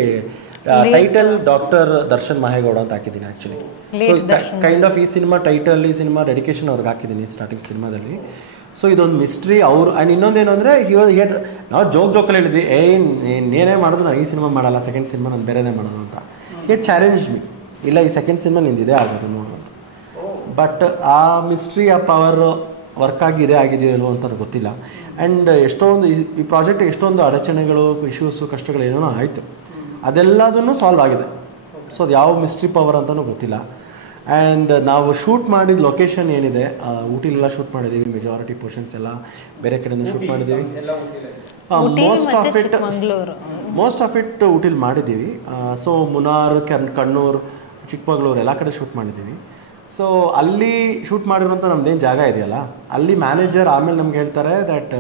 ಟೈಟಲ್ ಡಾಕ್ಟರ್ ದರ್ಶನ್ ಮಹೇಗೌಡ ಅಂತ ಹಾಕಿದ್ದೀನಿ ಆ್ಯಕ್ಚುಲಿ. ಕೈಂಡ್ ಆಫ್ ಈ ಸಿನಿಮಾ ಟೈಟಲ್, ಈ ಸಿನಿಮಾ ಡೆಡಿಕೇಶನ್ ಅವ್ರಿಗೆ ಹಾಕಿದ್ದೀನಿ ಸ್ಟಾರ್ಟಿಂಗ್ ಸಿನಿಮಾದಲ್ಲಿ. ಸೊ ಇದೊಂದು ಮಿಸ್ಟ್ರಿ ಅವರು. ಆ್ಯಂಡ್ ಇನ್ನೊಂದೇನು ಅಂದರೆ, ನಾವು ಜೋಕಲ್ಲಿ ಹೇಳಿದ್ವಿ, ನೀನೇ ಮಾಡಿದ್ರು ನಾನು ಈ ಸಿನಿಮಾ ಮಾಡಲ್ಲ, ಸೆಕೆಂಡ್ ಸಿನಿಮಾ ನಾನು ಬೇರೆನೇ ಮಾಡೋದು ಅಂತ. ಚಾಲೆಂಜ್ ಮೀ, ಇಲ್ಲ ಈ ಸೆಕೆಂಡ್ ಸಿನಿಮಾ ನಿಂದಿದೆ ಆಗೋದು ನೋಡು. ಬಟ್ ಆ ಮಿಸ್ಟ್ರಿ, ಆ ಪವರ್ ವರ್ಕ್ ಆಗಿದೆಯೋ ಇಲ್ವೋ ಅಂತ ಗೊತ್ತಿಲ್ಲ. ಆ್ಯಂಡ್ ಎಷ್ಟೊಂದು ಈ ಪ್ರಾಜೆಕ್ಟ್ ಎಷ್ಟೊಂದು ಅಡಚಣೆಗಳು, ಇಶ್ಯೂಸು, ಕಷ್ಟಗಳು ಏನೇನೋ ಆಯಿತು, ಅದೆಲ್ಲದನ್ನು ಸಾಲ್ವ್ ಆಗಿದೆ. ಸೊ ಅದು ಯಾವ ಮಿಸ್ಟ್ರಿ ಪವರ್ ಅಂತಲೂ ಗೊತ್ತಿಲ್ಲ. ಆ್ಯಂಡ್ ನಾವು ಶೂಟ್ ಮಾಡಿದ ಲೊಕೇಶನ್ ಏನಿದೆ, ಊಟಿಲೆಲ್ಲ ಶೂಟ್ ಮಾಡಿದ್ದೀವಿ. ಮೆಜಾರಿಟಿ ಪೋರ್ಷನ್ಸ್ ಎಲ್ಲ ಬೇರೆ ಕಡೆಯಿಂದ ಶೂಟ್ ಮಾಡಿದ್ದೀವಿ. ಮೋಸ್ಟ್ ಆಫ್ ಇಟ್ ಊಟಿಲಿ ಮಾಡಿದ್ದೀವಿ. ಸೊ ಮುನಾರ್, ಕಣ್ಣೂರು, ಚಿಕ್ಕಮಗಳೂರು ಎಲ್ಲ ಕಡೆ ಶೂಟ್ ಮಾಡಿದ್ದೀವಿ. ಸೊ ಅಲ್ಲಿ ಶೂಟ್ ಮಾಡಿರೋಂಥ ನಮ್ದೇನು ಜಾಗ ಇದೆಯಲ್ಲ, ಅಲ್ಲಿ ಮ್ಯಾನೇಜರ್ ಆಮೇಲೆ ನಮ್ಗೆ ಹೇಳ್ತಾರೆ ದ್ಯಾಟ್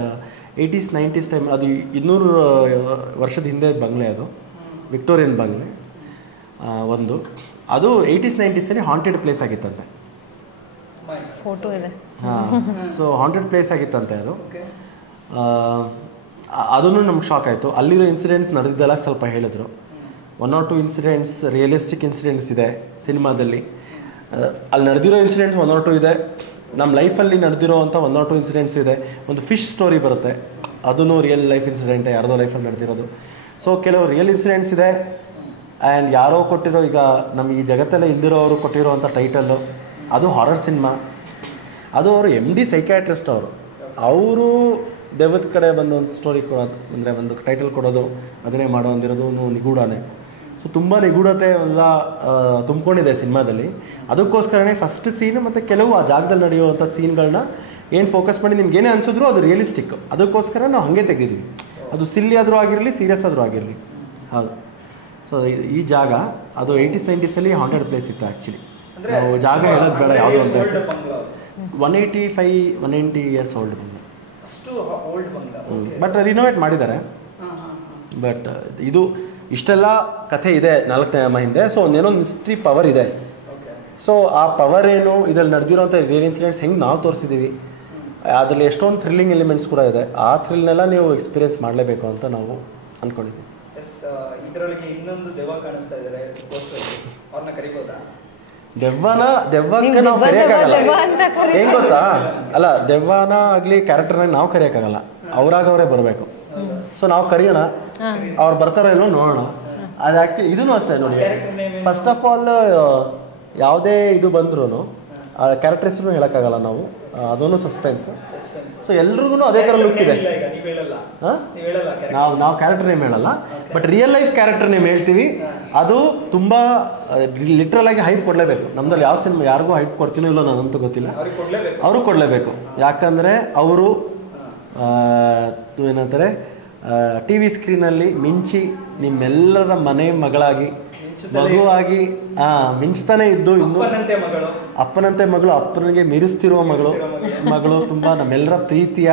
80s 90s ಟೈಮ್, ಅದು 200 ವರ್ಷದ ಹಿಂದೆ ಬಂಗ್ಲೆ, ಅದು ವಿಕ್ಟೋರಿಯನ್ ಬಂಗ್ಲೆ ಒಂದು. ಅದು 80s 90s ಹಾಂಟೆಡ್ ಪ್ಲೇಸ್ ಆಗಿತ್ತಂತೆ. ಫೋಟೋ ಇದೆ. ಸೊ ಹಾಂಟೆಡ್ ಪ್ಲೇಸ್ ಆಗಿತ್ತಂತೆ ಅದು. ಅದನ್ನು ನಮ್ಗೆ ಶಾಕ್ ಆಯಿತು. ಅಲ್ಲಿರೋ ಇನ್ಸಿಡೆಂಟ್ಸ್ ನಡೆದಿದ್ದೆಲ್ಲ ಸ್ವಲ್ಪ ಹೇಳಿದ್ರು. 1 or 2 ಇನ್ಸಿಡೆಂಟ್ಸ್ ರಿಯಲಿಸ್ಟಿಕ್ ಇನ್ಸಿಡೆಂಟ್ಸ್ ಇದೆ ಸಿನಿಮಾದಲ್ಲಿ. ಅಲ್ಲಿ ನಡೆದಿರೋ ಇನ್ಸಿಡೆಂಟ್ಸ್ 1 or 2 ಇದೆ. ನಮ್ಮ ಲೈಫಲ್ಲಿ ನಡೆದಿರೋ ಅಂಥ 1 or 2 ಇನ್ಸಿಡೆಂಟ್ಸ್ ಇದೆ. ಒಂದು ಫಿಶ್ ಸ್ಟೋರಿ ಬರುತ್ತೆ, ಅದೂ ರಿಯಲ್ ಲೈಫ್ ಇನ್ಸಿಡೆಂಟೇ, ಯಾರ್ದೋ ಲೈಫಲ್ಲಿ ನಡೆದಿರೋದು. ಸೊ ಕೆಲವು ರಿಯಲ್ ಇನ್ಸಿಡೆಂಟ್ಸ್ ಇದೆ, ಆ್ಯಂಡ್ ಯಾರೋ ಕೊಟ್ಟಿರೋ, ಈಗ ನಮಗೆ ಈ ಜಗತ್ತಲ್ಲೇ ಇಲ್ದಿರೋರು ಕೊಟ್ಟಿರೋವಂಥ ಟೈಟಲ್ಲು, ಅದು ಹಾರರ್ ಸಿನಿಮಾ. ಅದು ಅವರು MD ಸೈಕ್ಯಾಟ್ರಿಸ್ಟ್ ಅವರು ದೆವ್ವದ ಕಡೆ ಬಂದು ಒಂದು ಸ್ಟೋರಿ ಕೊಡೋದು, ಅಂದರೆ ಒಂದು ಟೈಟಲ್ ಕೊಡೋದು, ಅದನ್ನೇ ಮಾಡೋ ಅಂದಿರೋದು ನಿಗೂಢನೇ. ಸೊ ತುಂಬ ನಿಗೂಢತೆ ಎಲ್ಲ ತುಂಬಿಕೊಂಡಿದೆ ಸಿನಿಮಾದಲ್ಲಿ. ಅದಕ್ಕೋಸ್ಕರನೇ ಫಸ್ಟ್ ಸೀನು ಮತ್ತು ಕೆಲವು ಆ ಜಾಗದಲ್ಲಿ ನಡೆಯುವಂಥ ಸೀನ್ಗಳನ್ನ ಏನು ಫೋಕಸ್ ಮಾಡಿ ನಿಮ್ಗೆ ಏನೇ ಅನಿಸಿದ್ರು ಅದು ರಿಯಲಿಸ್ಟಿಕ್. ಅದಕ್ಕೋಸ್ಕರ ನಾವು ಹಾಗೆ ತೆಗೆದಿದ್ವಿ. ಅದು ಸಿಲ್ಲಿ ಆದರೂ ಆಗಿರಲಿ, ಸೀರಿಯಸ್ ಆದರೂ ಆಗಿರಲಿ. ಹೌದು. ಸೊ ಈ ಜಾಗ ಅದು 80s 90s ಹಾಂಟೆಡ್ ಪ್ಲೇಸ್ ಇತ್ತು ಆ್ಯಕ್ಚುಲಿ. ನಾವು ಜಾಗ ಹೇಳೋದು ಬೇಡ, ಯಾವುದೋ ಒಂದು 180 years old Bangla. But renovate ಮಾಡಿದ್ದಾರೆ. ಬಟ್ ಇದು ಇಷ್ಟೆಲ್ಲ ಕಥೆ ಇದೆ 4ನೇ ಆಯಾಮ ಹಿಂದೆ. ಸೊ ಒಂದೇನೋ ಮಿಸ್ಟ್ರಿ ಪವರ್ ಇದೆ. ಸೊ ಆ ಪವರ್ ಏನು, ಇದ್ರಲ್ಲಿ ನಡೆದಿರೋಂಥ ರಿಯಲ್ ಇನ್ಸಿಡೆಂಟ್ಸ್ ಹೆಂಗೆ ನಾವು ತೋರಿಸಿದ್ದೀವಿ, ಅದರಲ್ಲಿ ಎಷ್ಟೊಂದು ಥ್ರಿಲ್ಲಿಂಗ್ ಎಲಿಮೆಂಟ್ಸ್ ಕೂಡ ಇದೆ. ಆ ಥ್ರಿಲ್ನೆಲ್ಲ ನೀವು ಎಕ್ಸ್ಪೀರಿಯನ್ಸ್ ಮಾಡಲೇಬೇಕು ಅಂತ ನಾವು ಅಂದ್ಕೊಂಡಿದ್ದೀವಿ. ಇದರೊಳಗೆ ಇನ್ನೊಂದು ದೆವ್ವ ಕಾಣಿಸ್ತಾ ಇದ್ದಾರೆ, ಅವ್ರನ್ನ ಕರಿಬೋದಾ? ದೆವ್ವಕ್ಕೆ ನಾವು ಕರೆಯೋಕ್ಕಾಗಲ್ಲ. ಹೆಂಗ್ ಗೊತ್ತಾ, ಅಲ್ಲ ದೆವ್ವನ ಆಗಲಿ ಕ್ಯಾರೆಕ್ಟರ್ನ ನಾವು ಕರೆಯೋಕ್ಕಾಗಲ್ಲ, ಅವರೇ ಬರಬೇಕು. ಸೊ ನಾವು ಕರೆಯೋಣ, ಅವ್ರು ಬರ್ತಾರೋ ಏನೋ ನೋಡೋಣ. ಅದು ಆ್ಯಕ್ಚುಲಿ ಇದೂ ಅಷ್ಟೇ ನೋಡಿ. ಫಸ್ಟ್ ಆಫ್ ಆಲ್ ಯಾವುದೇ ಇದು ಬಂದ್ರೂ ಆ ಕ್ಯಾರೆಕ್ಟರ್ ಹೆಸರು ಹೇಳೋಕ್ಕಾಗಲ್ಲ ನಾವು, ಅದೊಂದು ಸಸ್ಪೆನ್ಸ್. ಸೊ ಎಲ್ರಿಗೂ ಅದೇ ಥರ ಲುಕ್ ಇದೆ. ನಾವು ಕ್ಯಾರೆಕ್ಟರ್ ನೇಮ್ ಹೇಳಲ್ಲ, but real life character name ಹೇಳ್ತೀವಿ. ಅದು ತುಂಬ ಲಿಟ್ರಲ್ ಆಗಿ ಹೈಪ್ ಕೊಡಲೇಬೇಕು. ನಮ್ದಲ್ಲಿ ಯಾವ ಸಿನಿಮಾ ಯಾರಿಗೂ ಹೈಪ್ ಕೊಡ್ತೀನೋ ಇಲ್ಲೋ ನನಗಂತೂ ಗೊತ್ತಿಲ್ಲ, ಅವರು ಕೊಡಲೇಬೇಕು. ಯಾಕಂದರೆ ಅವರು ಏನಂತಾರೆ TV ಸ್ಕ್ರೀನಲ್ಲಿ ಮಿಂಚಿ ನಿಮ್ಮೆಲ್ಲರ ಮನೆ ಮಗಳಾಗಿ ಮಗುವಾಗಿ ಮಿಂಚ್ತಾನೆ ಇದ್ದು, ಇನ್ನು ಅಪ್ಪನಂತೆ ಮಗಳು, ಅಪ್ಪನಿಗೆ ಮೀರಿಸ್ತಿರುವ ಮಗಳು ತುಂಬ ನಮ್ಮೆಲ್ಲರ ಪ್ರೀತಿಯ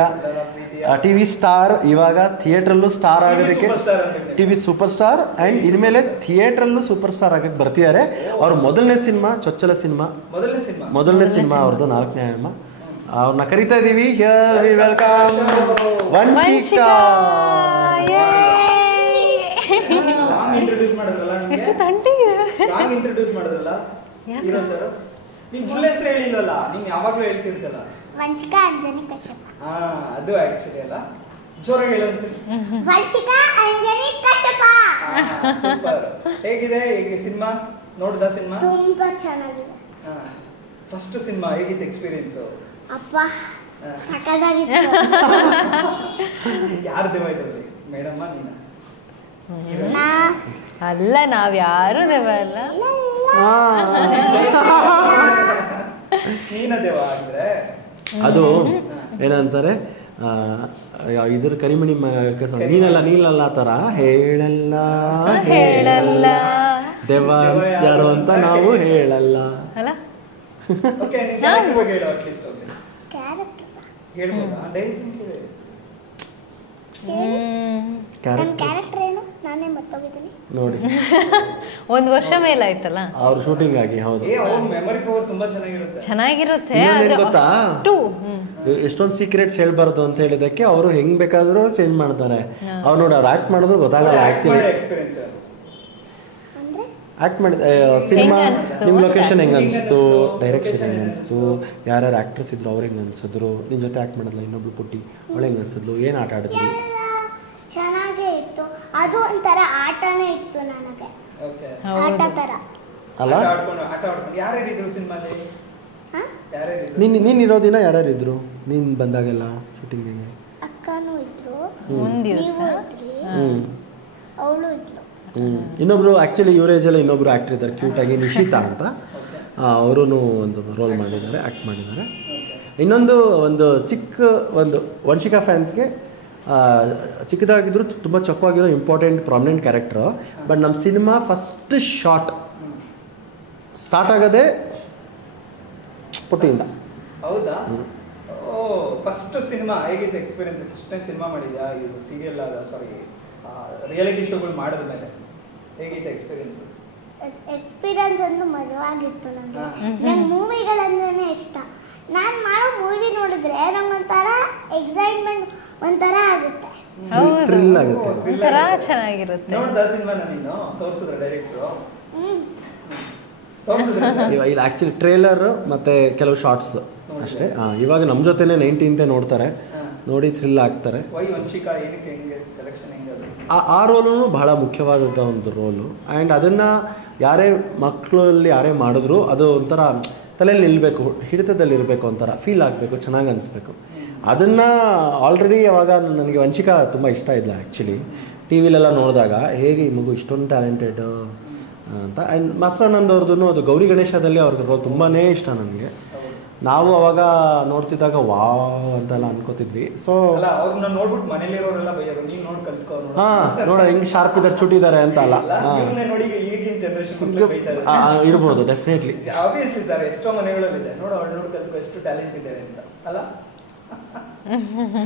TV ಸ್ಟಾರ್. ಇವಾಗ ಥಿಯೇಟ್ರಲ್ಲೂ ಸ್ಟಾರ್ ಆಗೋದಕ್ಕೆ TV ಸೂಪರ್ ಸ್ಟಾರ್, ಆ್ಯಂಡ್ ಇನ್ಮೇಲೆ ಥಿಯೇಟ್ರಲ್ಲೂ ಸೂಪರ್ ಸ್ಟಾರ್ ಆಗಕ್ಕೆ ಬರ್ತಿದ್ದಾರೆ. ಅವ್ರ ಮೊದಲನೇ ಸಿನಿಮಾ ಚೊಚ್ಚಲ ಸಿನಿಮಾ, ಮೊದಲನೇ ಸಿನಿಮಾ ಅವ್ರದ್ದು 4ನೇ ಆಯಾಮ. ಅವ್ರನ್ನ ಕರಿತಾ ಇದೀವಿ. Here V welcome Vanshika. Introduce ಮಾಡಿದ್ರಲ್ಲ, ನಿಮ್ ಫುಲ್ ಹೆಸರು ಹೇಳಿಲ್ವಲ್ಲ, ನೀನ್ ಯಾವಾಗ್ಲೂ ಹೇಳ್ತಿರ್ತಲ್ಲ ವಂಶಿಕಾ ಅಂಜನಿ ಕಶ್ಯಪ. ಅದು ಆಕ್ಚುಲಿ ಅಲ್ಲ, ಜೋರಾಗಿ ಹೇಳು ಅನ್ಸುತ್ತೆ. ವಂಶಿಕಾ ಅಂಜನಿ ಕಶ್ಯಪ. ಸೂಪರ್. ಹೇಗಿದೆ ಈಗ ಸಿನಿಮಾ? ನೋಡ್ದ ಸಿನಿಮಾ? ತುಂಬಾ ಚೆನ್ನಾಗಿದೆ. ಫಸ್ಟ್ ಸಿನಿಮಾ ಹೇಗಿತ್ತು ಎಕ್ಸ್ಪೀರಿಯನ್ಸ್? ಅಪ್ಪ ಸಕದಾಗಿತ್ತು. ಯಾರು ದೇವ ಇದ್ರಲ್ಲಿ, ಮೇಡಮ್ಮ ನೀನ? ಅಲ್ಲ, ನಾವ್ ಯಾರು ದೇವ ಅಲ್ಲ. ನೀನ ದೇವ ಅಂದ್ರೆ ಅದು ಏನಂತಾರೆ, ಇದ್ರ ಕರಿಮಣಿ ನೀನಲ್ಲ ತರ ಹೇಳಲ್ಲ ದೇವ ಯಾರು ಅಂತ ನಾವು ಹೇಳಲ್ಲ ಅಲ್ಲ. ಓಕೆ, ನೀನು ಕ್ಯಾರೆಕ್ಟರ್ ಬಗ್ಗೆ ಹೇಳು ಅಟ್ಲೀಸ್ಟ್. ಕ್ಯಾರೆಕ್ಟರ್ ಹೇಳ್ಬೋದಾ? ನನ್ನ ಕ್ಯಾರೆಕ್ಟರ್ ಏನು ನಾನೇ ಮರ್ತೋಗಿದ್ದೀನಿ ನೋಡಿ. 1 ವರ್ಷ ಮೇಲಾಯ್ತಲ್ಲ ಅವ್ರ ಶೂಟಿಂಗ್ ಆಗಿ. ಹೌದು, ಅವ್ರ ಮೆಮೊರಿ ಪವರ್ ತುಂಬಾ ಚೆನ್ನಾಗಿರುತ್ತೆ. ಆದ್ರೆ ಅಷ್ಟು ಎಷ್ಟೊಂದು ಸೀಕ್ರೆಟ್ಸ್ ಹೇಳ್ಬಾರ್ದು ಅಂತ ಹೇಳಿದಕ್ಕೆ ಅವರು ಹೆಂಗ್ ಬೇಕಾದ್ರೂ ಚೇಂಜ್ ಮಾಡ್ತಾರೆ. ಅವ್ರು ನೋಡಿ, ಅವ್ರು ಆಕ್ಟ್ ಮಾಡೋದು ಗೊತ್ತಾಗಲ್ಲ. ಆಕ್ಚುಲಿ ಆಕ್ಟ್ ಮಾಡಿ ಸಿನಿಮಾ ನಿಮ್ಮ ಲೊಕೇಶನ್ ಹೆಂಗೆ ಅನಿಸ್ತು, ಡೈರೆಕ್ಷನ್ ಹೆಂಗೆ ಅನಿಸ್ತು, ಯಾರ್ಯಾರು ಆ್ಯಕ್ಟ್ರೆಸ್ ಇದ್ರು ಅವ್ರು ಹೆಂಗೆ ಅನ್ಸಿದ್ರು, ನಿನ್ನ ಜೊತೆ ಆ್ಯಕ್ಟ್ ಮಾಡಲ್ಲ ಇನ್ನೊಬ್ಳು ಪುಟ್ಟಿ ಅವಳು ಹೆಂಗೆ ಅನ್ಸಿದ್ಲು, ಏನು ಆಟ ಆಡಿದ್ವಿ? ಚೆನ್ನಾಗೇ ಇತ್ತು. ಅದು ಒಂಥರ ಆಟನೇ ಇತ್ತು ನನಗೆ, ಆಟ ಥರ ಅಲ್ಲ. ಯಾರ್ಯಾರಿದ್ರು ಸಿನಿಮಾಲಿ? ನೀನು ಇರೋ ದಿನ ಯಾರ್ಯಾರಿದ್ರು ನೀನು ಬಂದಾಗೆಲ್ಲ ಶೂಟಿಂಗಿಗೆ? ಅಕ್ಕನೂ ಇದ್ರು, ಅವಳು ಇದ್ಲು. ಇನ್ನೊಬ್ರು ಆ್ಯಕ್ಚುಲಿ ಯೂರೇಜಲ್ಲಿ ಇನ್ನೊಬ್ರು ಆ್ಯಕ್ಟರ್ ಇದ್ದಾರೆ ಕ್ಯೂಟಾಗಿ, ನಿಶಿತಾ ಅಂತ. ಅವರು ಒಂದು ರೋಲ್ ಮಾಡಿದ್ದಾರೆ, ಆ್ಯಕ್ಟ್ ಮಾಡಿದ್ದಾರೆ. ಇನ್ನೊಂದು ಒಂದು ವಂಶಿಕಾ ಫ್ಯಾನ್ಸ್ಗೆ ಚಿಕ್ಕದಾಗಿದ್ರು ತುಂಬ ಚೊಕ್ಕವಾಗಿರೋ ಇಂಪಾರ್ಟೆಂಟ್ ಪ್ರಾಮಿನೆಂಟ್ ಕ್ಯಾರೆಕ್ಟರ್. ಬಟ್ ನಮ್ಮ ಸಿನಿಮಾ ಫಸ್ಟ್ ಶಾಟ್ ಸ್ಟಾರ್ಟ್ ಆಗೋದೇ ಪುಟ್ಟಿಯಿಂದ. ಹೌದಾ? ಓ, ಫಸ್ಟ್ ಸಿನಿಮಾ ಹೇಗಿತ್ತು ಎಕ್ಸ್ಪೀರಿಯನ್ಸ್? ಫಸ್ಟ್ನೇ ಸಿನಿಮಾ ಮಾಡಿದ್ಯಾ? ಇದು ಸೀರಿಯಲ್ ರಿಯಾಲಿಟಿ ಶೋಗಳು ಮಾಡಿದ ಮೇಲೆ ಹೇಗಿತ್ತು ಎಕ್ಸ್ಪೀರಿಯನ್ಸ್? ಎಕ್ಸ್ಪೀರಿಯನ್ಸ್ ಅಂದ್ರೆ ಮಜವಾಗಿತ್ತು. ನನಗೆ ಮೂವಿಗಳಂದ್ರೆ ಇಷ್ಟ. ನಾನು ಮಾಡೋ ಮೂವಿ ನೋಡಿದ್ರೆ ನಂಗೊಂಥರ ಎಕ್ಸೈಟ್ಮೆಂಟ್ ಒಂಥರ ಆಗುತ್ತೆ. ಹೌದು, ಒಂಥರ ಚೆನ್ನಾಗಿರುತ್ತೆ. ನೋಡ್ದ ಸಿನಿಮಾ ನೀನು? ತೋರಿಸಿದ್ರ ಡೈರೆಕ್ಟ್ರು? ಇಲ್ಲಿ ಆ್ಯಕ್ಚುಲಿ ಟ್ರೇಲರ್ ಮತ್ತು ಕೆಲವು ಶಾರ್ಟ್ಸ್ ಅಷ್ಟೇ. ಇವಾಗ ನಮ್ಮ ಜೊತೆನೇ 19th ನೋಡ್ತಾರೆ. ನೋಡಿ ಥ್ರಿಲ್ ಆಗ್ತಾರೆ. ವೈ ವಂಶಿಕಾ ಏನಕ್ಕೆ ಹೆಂಗೆ ಸೆಲೆಕ್ಷನ್ ಹೆಂಗೆ ಅದು? ಆ ರೋಲು ಬಹಳ ಮುಖ್ಯವಾದಂಥ ಒಂದು ರೋಲು. ಆ್ಯಂಡ್ ಅದನ್ನು ಯಾರೇ ಮಕ್ಕಳಲ್ಲಿ ಯಾರೇ ಮಾಡಿದ್ರು ಅದು ಒಂಥರ ತಲೆಯಲ್ಲಿ ನಿಲ್ಲಬೇಕು, ಹಿಡಿತದಲ್ಲಿರಬೇಕು, ಒಂಥರ ಫೀಲ್ ಆಗಬೇಕು, ಚೆನ್ನಾಗಿ ಅನಿಸ್ಬೇಕು. ಅದನ್ನು ಆಲ್ರೆಡಿ ಅವಾಗ ನನಗೆ ವಂಶಿಕಾ ತುಂಬ ಇಷ್ಟ ಇಲ್ಲ ಆ್ಯಕ್ಚುಲಿ. ಟಿ ವಿಲೆಲ್ಲ ನೋಡಿದಾಗ ಹೇಗೆ ಈ ಮಗು ಇಷ್ಟೊಂದು ಟ್ಯಾಲೆಂಟೆಡ್ ಅಂತ. ಆ್ಯಂಡ್ ಮಾಸ್ಟರ್ ಅವ್ರದ್ದು ಅದು ಗೌರಿ ಗಣೇಶದಲ್ಲಿ ಅವ್ರಿಗೆ ರೋಲ್ ತುಂಬಾ ಇಷ್ಟ ನನಗೆ. ನಾವು ಅವಾಗ ನೋಡ್ತಿದ್ದಾಗ ವಾವ್ ಅಂತೆಲ್ಲ ಅನ್ಕೋತಿದ್ವಿ. ಸೊ ಅವ್ರನ್ನ ನೋಡ್ಬಿಟ್ಟು ಮನೇಲಿರೋರೆಲ್ಲ ಬೈಯೋರು, ನೀನು ನೋಡಿ ಕಲ್ತ್ಕೋ, ನೋಡ ಹಿಂಗೆ ಶಾರ್ಪ್ ಇದ್ದಾರೆ, ಚುಟ್ಟಿದ್ದಾರೆ ಅಂತ ಅಲ್ಲ, ನೋಡಿ ಈಗಿನ ಜನರೇಷನ್ ಇರ್ಬೋದು ಡೆಫಿನೆಟ್ಲಿ. ಆಬ್ವಿಯಸ್ಲಿ ಸರ್, ಎಷ್ಟೋ ಮನೆಗಳಲ್ಲಿದೆ, ನೋಡು ಅವ್ಳು ನೋಡಿ ಕಲ್ತ್ಕೋ ಎಷ್ಟು ಟ್ಯಾಲೆಂಟ್ ಇದೆ ಅಂತ ಅಲ್ಲ.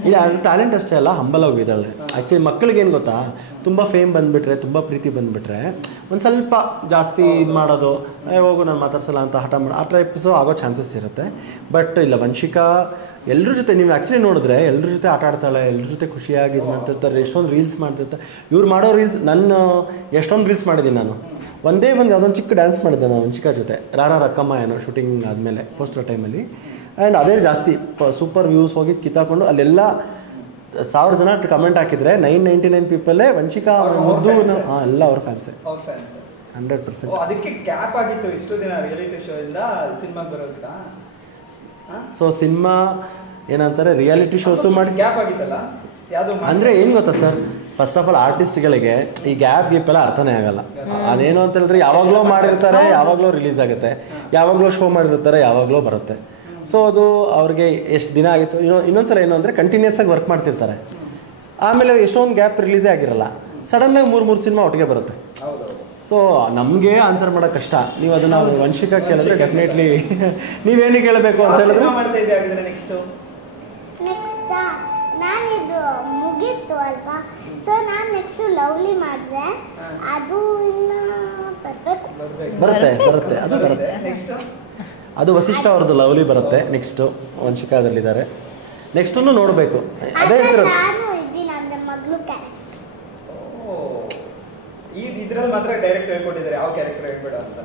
ಇಲ್ಲ, ಟ್ಯಾಲೆಂಟ್ ಅಷ್ಟೇ ಅಲ್ಲ, ಹಂಬಲ್ ಹೋಗಿದ್ದಾಳೆ. ಆ್ಯಕ್ಚುಲಿ ಮಕ್ಕಳಿಗೆ ಏನು ಗೊತ್ತಾ, ತುಂಬ ಫೇಮ್ ಬಂದುಬಿಟ್ರೆ, ತುಂಬ ಪ್ರೀತಿ ಬಂದುಬಿಟ್ರೆ ಒಂದು ಸ್ವಲ್ಪ ಜಾಸ್ತಿ ಇದು ಮಾಡೋದು, ಹೋಗು ನಾನು ಮಾತಾಡ್ಸಲ್ಲ ಅಂತ ಹಠ ಮಾಡಿ ಆ ಟೈಪ್ಸು ಆಗೋ ಚಾನ್ಸಸ್ ಇರುತ್ತೆ. ಬಟ್ ಇಲ್ಲ, ವಂಶಿಕಾ ಎಲ್ಲರ ಜೊತೆ ನೀವು ಆ್ಯಕ್ಚುಲಿ ನೋಡಿದ್ರೆ ಎಲ್ಲರ ಜೊತೆ ಆಟ ಆಡ್ತಾಳೆ, ಎಲ್ಲರ ಜೊತೆ ಖುಷಿಯಾಗಿ ಇದು ಮಾಡ್ತಿರ್ತಾರೆ, ಎಷ್ಟೊಂದು ರೀಲ್ಸ್ ಮಾಡ್ತಿರ್ತಾರೆ. ಇವ್ರು ಮಾಡೋ ರೀಲ್ಸ್, ನಾನು ಎಷ್ಟೊಂದು ರೀಲ್ಸ್ ಮಾಡಿದ್ದೀನಿ. ನಾನು ಒಂದೇ ಒಂದು ಯಾವುದೊಂದು ಚಿಕ್ಕ ಡ್ಯಾನ್ಸ್ ಮಾಡಿದ್ದೆ ನಾನು ವಂಶಿಕಾ ಜೊತೆ, ರಾರಾ ರಕ್ಕಮ್ಮ ಏನೋ ಶೂಟಿಂಗ್ ಆದಮೇಲೆ ಪೋಸ್ಟರ್ ಟೈಮಲ್ಲಿ. ಆ್ಯಂಡ್ ಅದೇ ಜಾಸ್ತಿ ಸೂಪರ್ ವ್ಯೂಸ್ ಹೋಗಿ ಕಿತ್ತಾಕೊಂಡು ಅಲ್ಲೆಲ್ಲ 1000 ಜನ ಕಮೆಂಟ್ ಹಾಕಿದರೆ 999 ಪೀಪಲ್ಲೇ ವಂಶಿಕಾ ಮುದ್ದು ಎಲ್ಲ ಅವ್ರ ಫ್ಯಾನ್ಸೇ 100%. ಅದಕ್ಕೆ ಗ್ಯಾಪ್ ಆಗಿತ್ತು ಇಷ್ಟು ದಿನ ರಿಯಾಲಿಟಿ ಶೋ ಇಂದ ಸಿನಿಮಾಗೆ ಬರೋದಕ್ಕೆ. ಸೊ ಸಿನಿಮಾ ಏನಂತಾರೆ, ರಿಯಾಲಿಟಿ ಶೋಸು ಮಾಡಿ ಗ್ಯಾಪ್ ಆಗಿತ್ತಲ್ಲ ಯಾವುದು ಅಂದರೆ ಏನು ಗೊತ್ತಾ ಸರ್, ಫಸ್ಟ್ ಆಫ್ ಆಲ್ ಆರ್ಟಿಸ್ಟ್ಗಳಿಗೆ ಈ ಗ್ಯಾಪ್ ಎಲ್ಲ ಅರ್ಥನೇ ಆಗಲ್ಲ. ಅದೇನು ಅಂತ ಹೇಳಿದ್ರೆ ಯಾವಾಗಲೂ ಮಾಡಿರ್ತಾರೆ, ಯಾವಾಗಲೂ ರಿಲೀಸ್ ಆಗುತ್ತೆ, ಯಾವಾಗಲೂ ಶೋ ಮಾಡಿರ್ತಾರೆ, ಯಾವಾಗಲೂ ಬರುತ್ತೆ. ಸೊ ಅದು ಅವ್ರಿಗೆ ಎಷ್ಟು ದಿನ ಆಗಿತ್ತು. ಇನ್ನೊಂದ್ಸಲ ಏನು ಅಂದರೆ ಕಂಟಿನ್ಯೂಸ್ ಆಗಿ ವರ್ಕ್ ಮಾಡ್ತಿರ್ತಾರೆ, ಆಮೇಲೆ ಎಷ್ಟೊಂದು ಗ್ಯಾಪ್ ರಿಲೀಸೇ ಆಗಿರಲ್ಲ, ಸಡನ್ನಾಗಿ 3 ಸಿನಿಮಾ ಒಟ್ಟಿಗೆ ಬರುತ್ತೆ. ಸೊ ನಮಗೆ ಆನ್ಸರ್ ಮಾಡೋಕೆ ಕಷ್ಟ. ನೀವು ಅದನ್ನು ವಂಶಿಕಾ ಕೇಳಿದ್ರೆ ಡೆಫಿನೆಟ್ಲಿ ನೀವೇನು ಕೇಳಬೇಕು ಅಂತ ಹೇಳಿದ್ರೆ ನೆಕ್ಸ್ಟ್ ನಾನಿದು ಮುಗೀತು ಅಲ್ವಾ, ಸೊ ನಾನು ನೆಕ್ಸ್ಟ್ ಲವ್ಲಿ ಮಾಡಿದ್ರೆ ಅದು ಇನ್ನು ಬರುತ್ತೆ ಅದು ಬರುತ್ತೆ. ಅದು ವಸಿಷ್ಠ ಅವ್ರದ್ದು ಲವ್ಲಿ ಬರುತ್ತೆ, ನೆಕ್ಸ್ಟು ವಂಶಿಕಾ ಅದರಲ್ಲಿದ್ದಾರೆ. ನೆಕ್ಸ್ಟನ್ನು ನೋಡಬೇಕು. ಅದೇ ಇದ್ರಲ್ಲಿ ಮಾತ್ರ ಡೈರೆಕ್ಟ್ ಹೇಳ್ಕೊಟ್ಟಿದ್ದಾರೆ, ಯಾವ ಕ್ಯಾರೆಕ್ಟರ್ ಹೇಳ್ಬೇಡ ಅಂತ.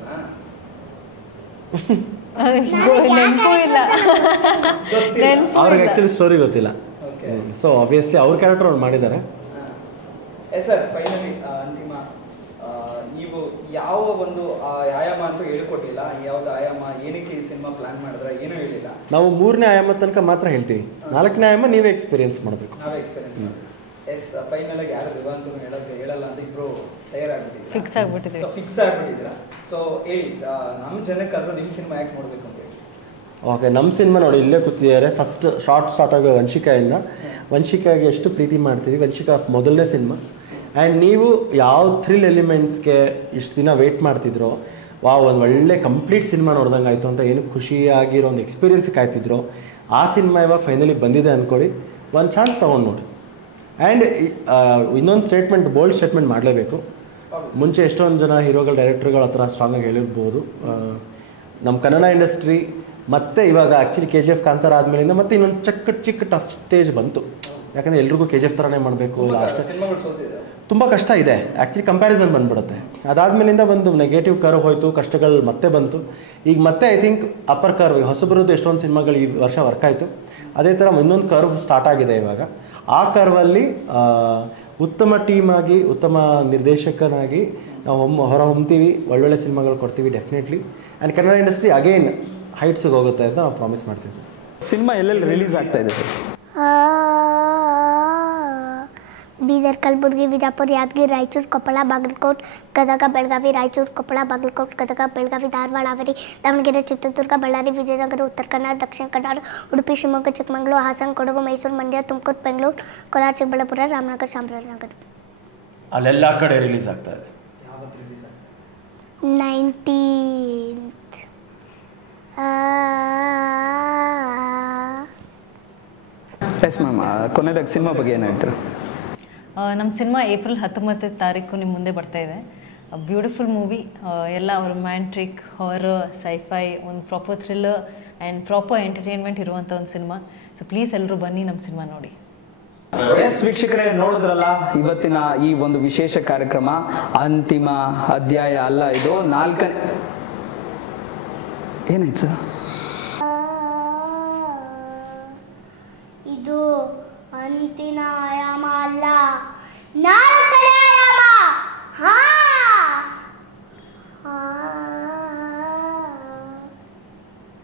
ಅವ್ರಿಗೆ ಆ್ಯಕ್ಚುಲಿ ಸ್ಟೋರಿ ಗೊತ್ತಿಲ್ಲ. ಸೊ ಆಬ್ವಿಯಸ್ಲಿ ಅವ್ರ ಕ್ಯಾರೆಕ್ಟರ್ ಅವ್ರು ಮಾಡಿದ್ದಾರೆ. ಸರ್ ಫೈನಲಿ ಅಂತಿಮ, ನೀವು ಯಾವ ಒಂದು ಆಯಾಮ ಅಂತೂ ಹೇಳ್ಕೊಟ್ಟಿಲ್ಲ, ಯಾವ್ದು ಆಯಾಮ ಏನಕ್ಕೆ ಈ ಸಿನಿಮಾ ಪ್ಲಾನ್ ಮಾಡಿದ್ರೆ ಏನೂ ಹೇಳಿಲ್ಲ. ನಾವು 3ನೇ ಆಯಾಮ ತನಕ ಮಾತ್ರ ಹೇಳ್ತೀವಿ, 4ನೇ ಆಯಾಮ ನೀವೇ ಎಕ್ಸ್ಪೀರಿಯನ್ಸ್ ಮಾಡಬೇಕು. ನಾವೇ ಎಕ್ಸ್ಪೀರಿಯನ್ಸ್ ಮಾಡಿ. ಫೈನಲ್ ಆಗಿ ಯಾರು ದಿವಾಂತೂ ಹೇಳಲ್ಲ ಅಂತ ಇಬ್ರು ತಯಾರಾಗ್ಬಿಟ್ಟಿದ್ದೀರಾ, ಫಿಕ್ಸ್ ಆಗ್ಬಿಟ್ಟಿದ್ದೀರಾ. ಸೊ ಹೇಳಿ, ನಮ್ಮ ಜನಕ್ಕೆ ಆದ್ರೂ ನಿಮ್ಮ ಸಿನಿಮಾ ಯಾಕೆ ನೋಡ್ಬೇಕು ಅಂತ ಹೇಳಿ. ಓಕೆ, ನಮ್ಮ ಸಿನಿಮಾ ನೋಡಿ ಇಲ್ಲೇ ಕೂತಿದ್ದಾರೆ. ಫಸ್ಟ್ ಸ್ಟಾರ್ಟ್ ಆಗೋ ವಂಶಿಕಾಯಿಂದ. ವಂಶಿಕಾಗೆ ಎಷ್ಟು ಪ್ರೀತಿ ಮಾಡ್ತೀವಿ, ವಂಶಿಕಾ ಮೊದಲನೇ ಸಿನಿಮಾ. ಆ್ಯಂಡ್ ನೀವು ಯಾವ ಥ್ರಿಲ್ ಎಲಿಮೆಂಟ್ಸ್ಗೆ ಇಷ್ಟು ದಿನ ವೆಯ್ಟ್ ಮಾಡ್ತಿದ್ರೋ, ಒಂದು ಒಳ್ಳೆ ಕಂಪ್ಲೀಟ್ ಸಿನಿಮಾ ನೋಡ್ದಂಗೆ ಆಯಿತು ಅಂತ ಏನು ಖುಷಿಯಾಗಿರೋ ಒಂದು ಎಕ್ಸ್ಪೀರಿಯನ್ಸ್ ಕಾಯ್ತಿದ್ರು, ಆ ಸಿನಿಮಾ ಇವಾಗ ಫೈನಲಿ ಬಂದಿದೆ ಅಂದ್ಕೊಳ್ಳಿ, ಒಂದು ಚಾನ್ಸ್ ತೊಗೊಂಡು ನೋಡಿ. ಆ್ಯಂಡ್ ಇನ್ನೊಂದು ಸ್ಟೇಟ್ಮೆಂಟ್, ಬೋಲ್ಡ್ ಸ್ಟೇಟ್ಮೆಂಟ್ ಮಾಡಲೇಬೇಕು. ಮುಂಚೆ ಎಷ್ಟೊಂದು ಜನ ಹೀರೋಗಳು, ಡೈರೆಕ್ಟರ್ಗಳ ಹತ್ರ ಸ್ಟ್ರಾಂಗಾಗಿ ಹೇಳಿರ್ಬೋದು, ನಮ್ಮ ಕನ್ನಡ ಇಂಡಸ್ಟ್ರಿ ಮತ್ತೆ ಇವಾಗ ಆ್ಯಕ್ಚುಲಿ KGF ಕಾಂತಾರ ಆದಮೇಲಿಂದ ಮತ್ತೆ ಇನ್ನೊಂದು ಚಿಕ್ಕ ಟಫ್ ಸ್ಟೇಜ್ ಬಂತು. ಯಾಕಂದರೆ ಎಲ್ರಿಗೂ KGF ಥರನೇ ಮಾಡಬೇಕು, ಲಾಸ್ಟ್ ತುಂಬ ಕಷ್ಟ ಇದೆ ಆ್ಯಕ್ಚುಲಿ, ಕಂಪ್ಯಾರಿಸನ್ ಬಂದ್ಬಿಡುತ್ತೆ. ಅದಾದಮೇಲಿಂದ ಒಂದು ನೆಗೆಟಿವ್ ಕರ್ವ್ ಹೋಯಿತು, ಕಷ್ಟಗಳು ಮತ್ತೆ ಬಂತು. ಈಗ ಮತ್ತೆ ಐ ಥಿಂಕ್ ಅಪ್ಪರ್ ಕರ್ವ್, ಹೊಸಬರದ್ದು ಎಷ್ಟೊಂದು ಸಿನಿಮಾಗಳು ಈ ವರ್ಷ ವರ್ಕ್ ಆಯಿತು. ಅದೇ ಥರ ಇನ್ನೊಂದು ಕರ್ವ್ ಸ್ಟಾರ್ಟ್ ಆಗಿದೆ ಇವಾಗ. ಆ ಕರ್ವಲ್ಲಿ ಉತ್ತಮ ಟೀಮ್ ಆಗಿ, ಉತ್ತಮ ನಿರ್ದೇಶಕನಾಗಿ ನಾವು ಹೊರ ಹೊಮ್ತೀವಿ, ಒಳ್ಳೊಳ್ಳೆ ಸಿನಿಮಾಗಳು ಕೊಡ್ತೀವಿ definitely. And Kannada industry again ಹೈಟ್ಸ್ಗೆ ಹೋಗುತ್ತೆ ಅಂತ ನಾವು ಪ್ರಾಮಿಸ್ ಮಾಡ್ತೀವಿ ಸರ್. ಸಿನಿಮಾ ಎಲ್ಲೆಲ್ಲಿ ರಿಲೀಸ್ ಆಗ್ತಾ ಇದೆ ಸರ್? ಬೀದರ್, ಕಲಬುರಗಿ, ವಿಜಯಪುರ, ಯಾದಗಿರಿ, ರಾಯಚೂರು, ಕೊಪ್ಪಳ, ಬಾಗಲಕೋಟ್, ಗದಗ, ಬೆಳಗಾವಿ, ರಾಯಚೂರು, ಕೊಪ್ಪಳ, ಬಾಗಲಕೋಟ್, ಗದಗ, ಬೆಳಗಾವಿ, ಧಾರವಾಡ, ಹಾವೇರಿ, ದಾವಣಗೆರೆ, ಚಿತ್ರದುರ್ಗ, ಬಳ್ಳಾರಿ, ವಿಜಯನಗರ, ಉತ್ತರ ಕನ್ನಡ, ದಕ್ಷಿಣ ಕನ್ನಡ, ಉಡುಪಿ, ಶಿವಮೊಗ್ಗ, ಚಿಕ್ಕಮಗಳೂರು, ಹಾಸನ, ಕೊಡಗು, ಮೈಸೂರು, ಮಂಡ್ಯ, ತುಮಕೂರು, ಬೆಂಗಳೂರು, ಕೋಲಾರ, ಚಿಕ್ಕಬಳ್ಳಾಪುರ, ರಾಮನಗರ, ಚಾಮರಾಜನಗರ. ಅಲ್ಲೆಲ್ಲ ಕಡೆ ರಿಲೀಸ್ ಆಗ್ತಾ ಇದೆ. 19th. ಎಸ್ ಮ್ಯಾಮ್, ಕೊನೆಯದಾಗಿ ಸಿನಿಮಾ ಬಗ್ಗೆ ಏನು ಹೇಳ್ತೀರಾ? ನಮ್ಮ ಸಿನಿಮಾ ಏಪ್ರಿಲ್ 19ನೇ ತಾರೀಕು ನಿಮ್ಮ ಮುಂದೆ ಬರ್ತಾ ಇದೆ. ಬ್ಯೂಟಿಫುಲ್ ಮೂವಿ, ಎಲ್ಲ ರೊಮ್ಯಾಂಟಿಕ್, ಹಾರರ್, ಸೈಫೈ, ಒಂದು proper thriller and proper entertainment ಇರುವಂಥ ಒಂದು ಸಿನಿಮಾ. ಸೊ ಪ್ಲೀಸ್ ಎಲ್ಲರೂ ಬನ್ನಿ ನಮ್ಮ ಸಿನಿಮಾ ನೋಡಿ. ಎಸ್ ವೀಕ್ಷಕರೇ, ನೋಡಿದ್ರಲ್ಲ ಇವತ್ತಿನ ಈ ಒಂದು ವಿಶೇಷ ಕಾರ್ಯಕ್ರಮ. ಅಂತಿಮ ಅಧ್ಯಾಯ ಅಲ್ಲ ಇದು, 4ನೇ ಏನಾಯ್ತು? ಇದು ಪ್ರೀತಿನ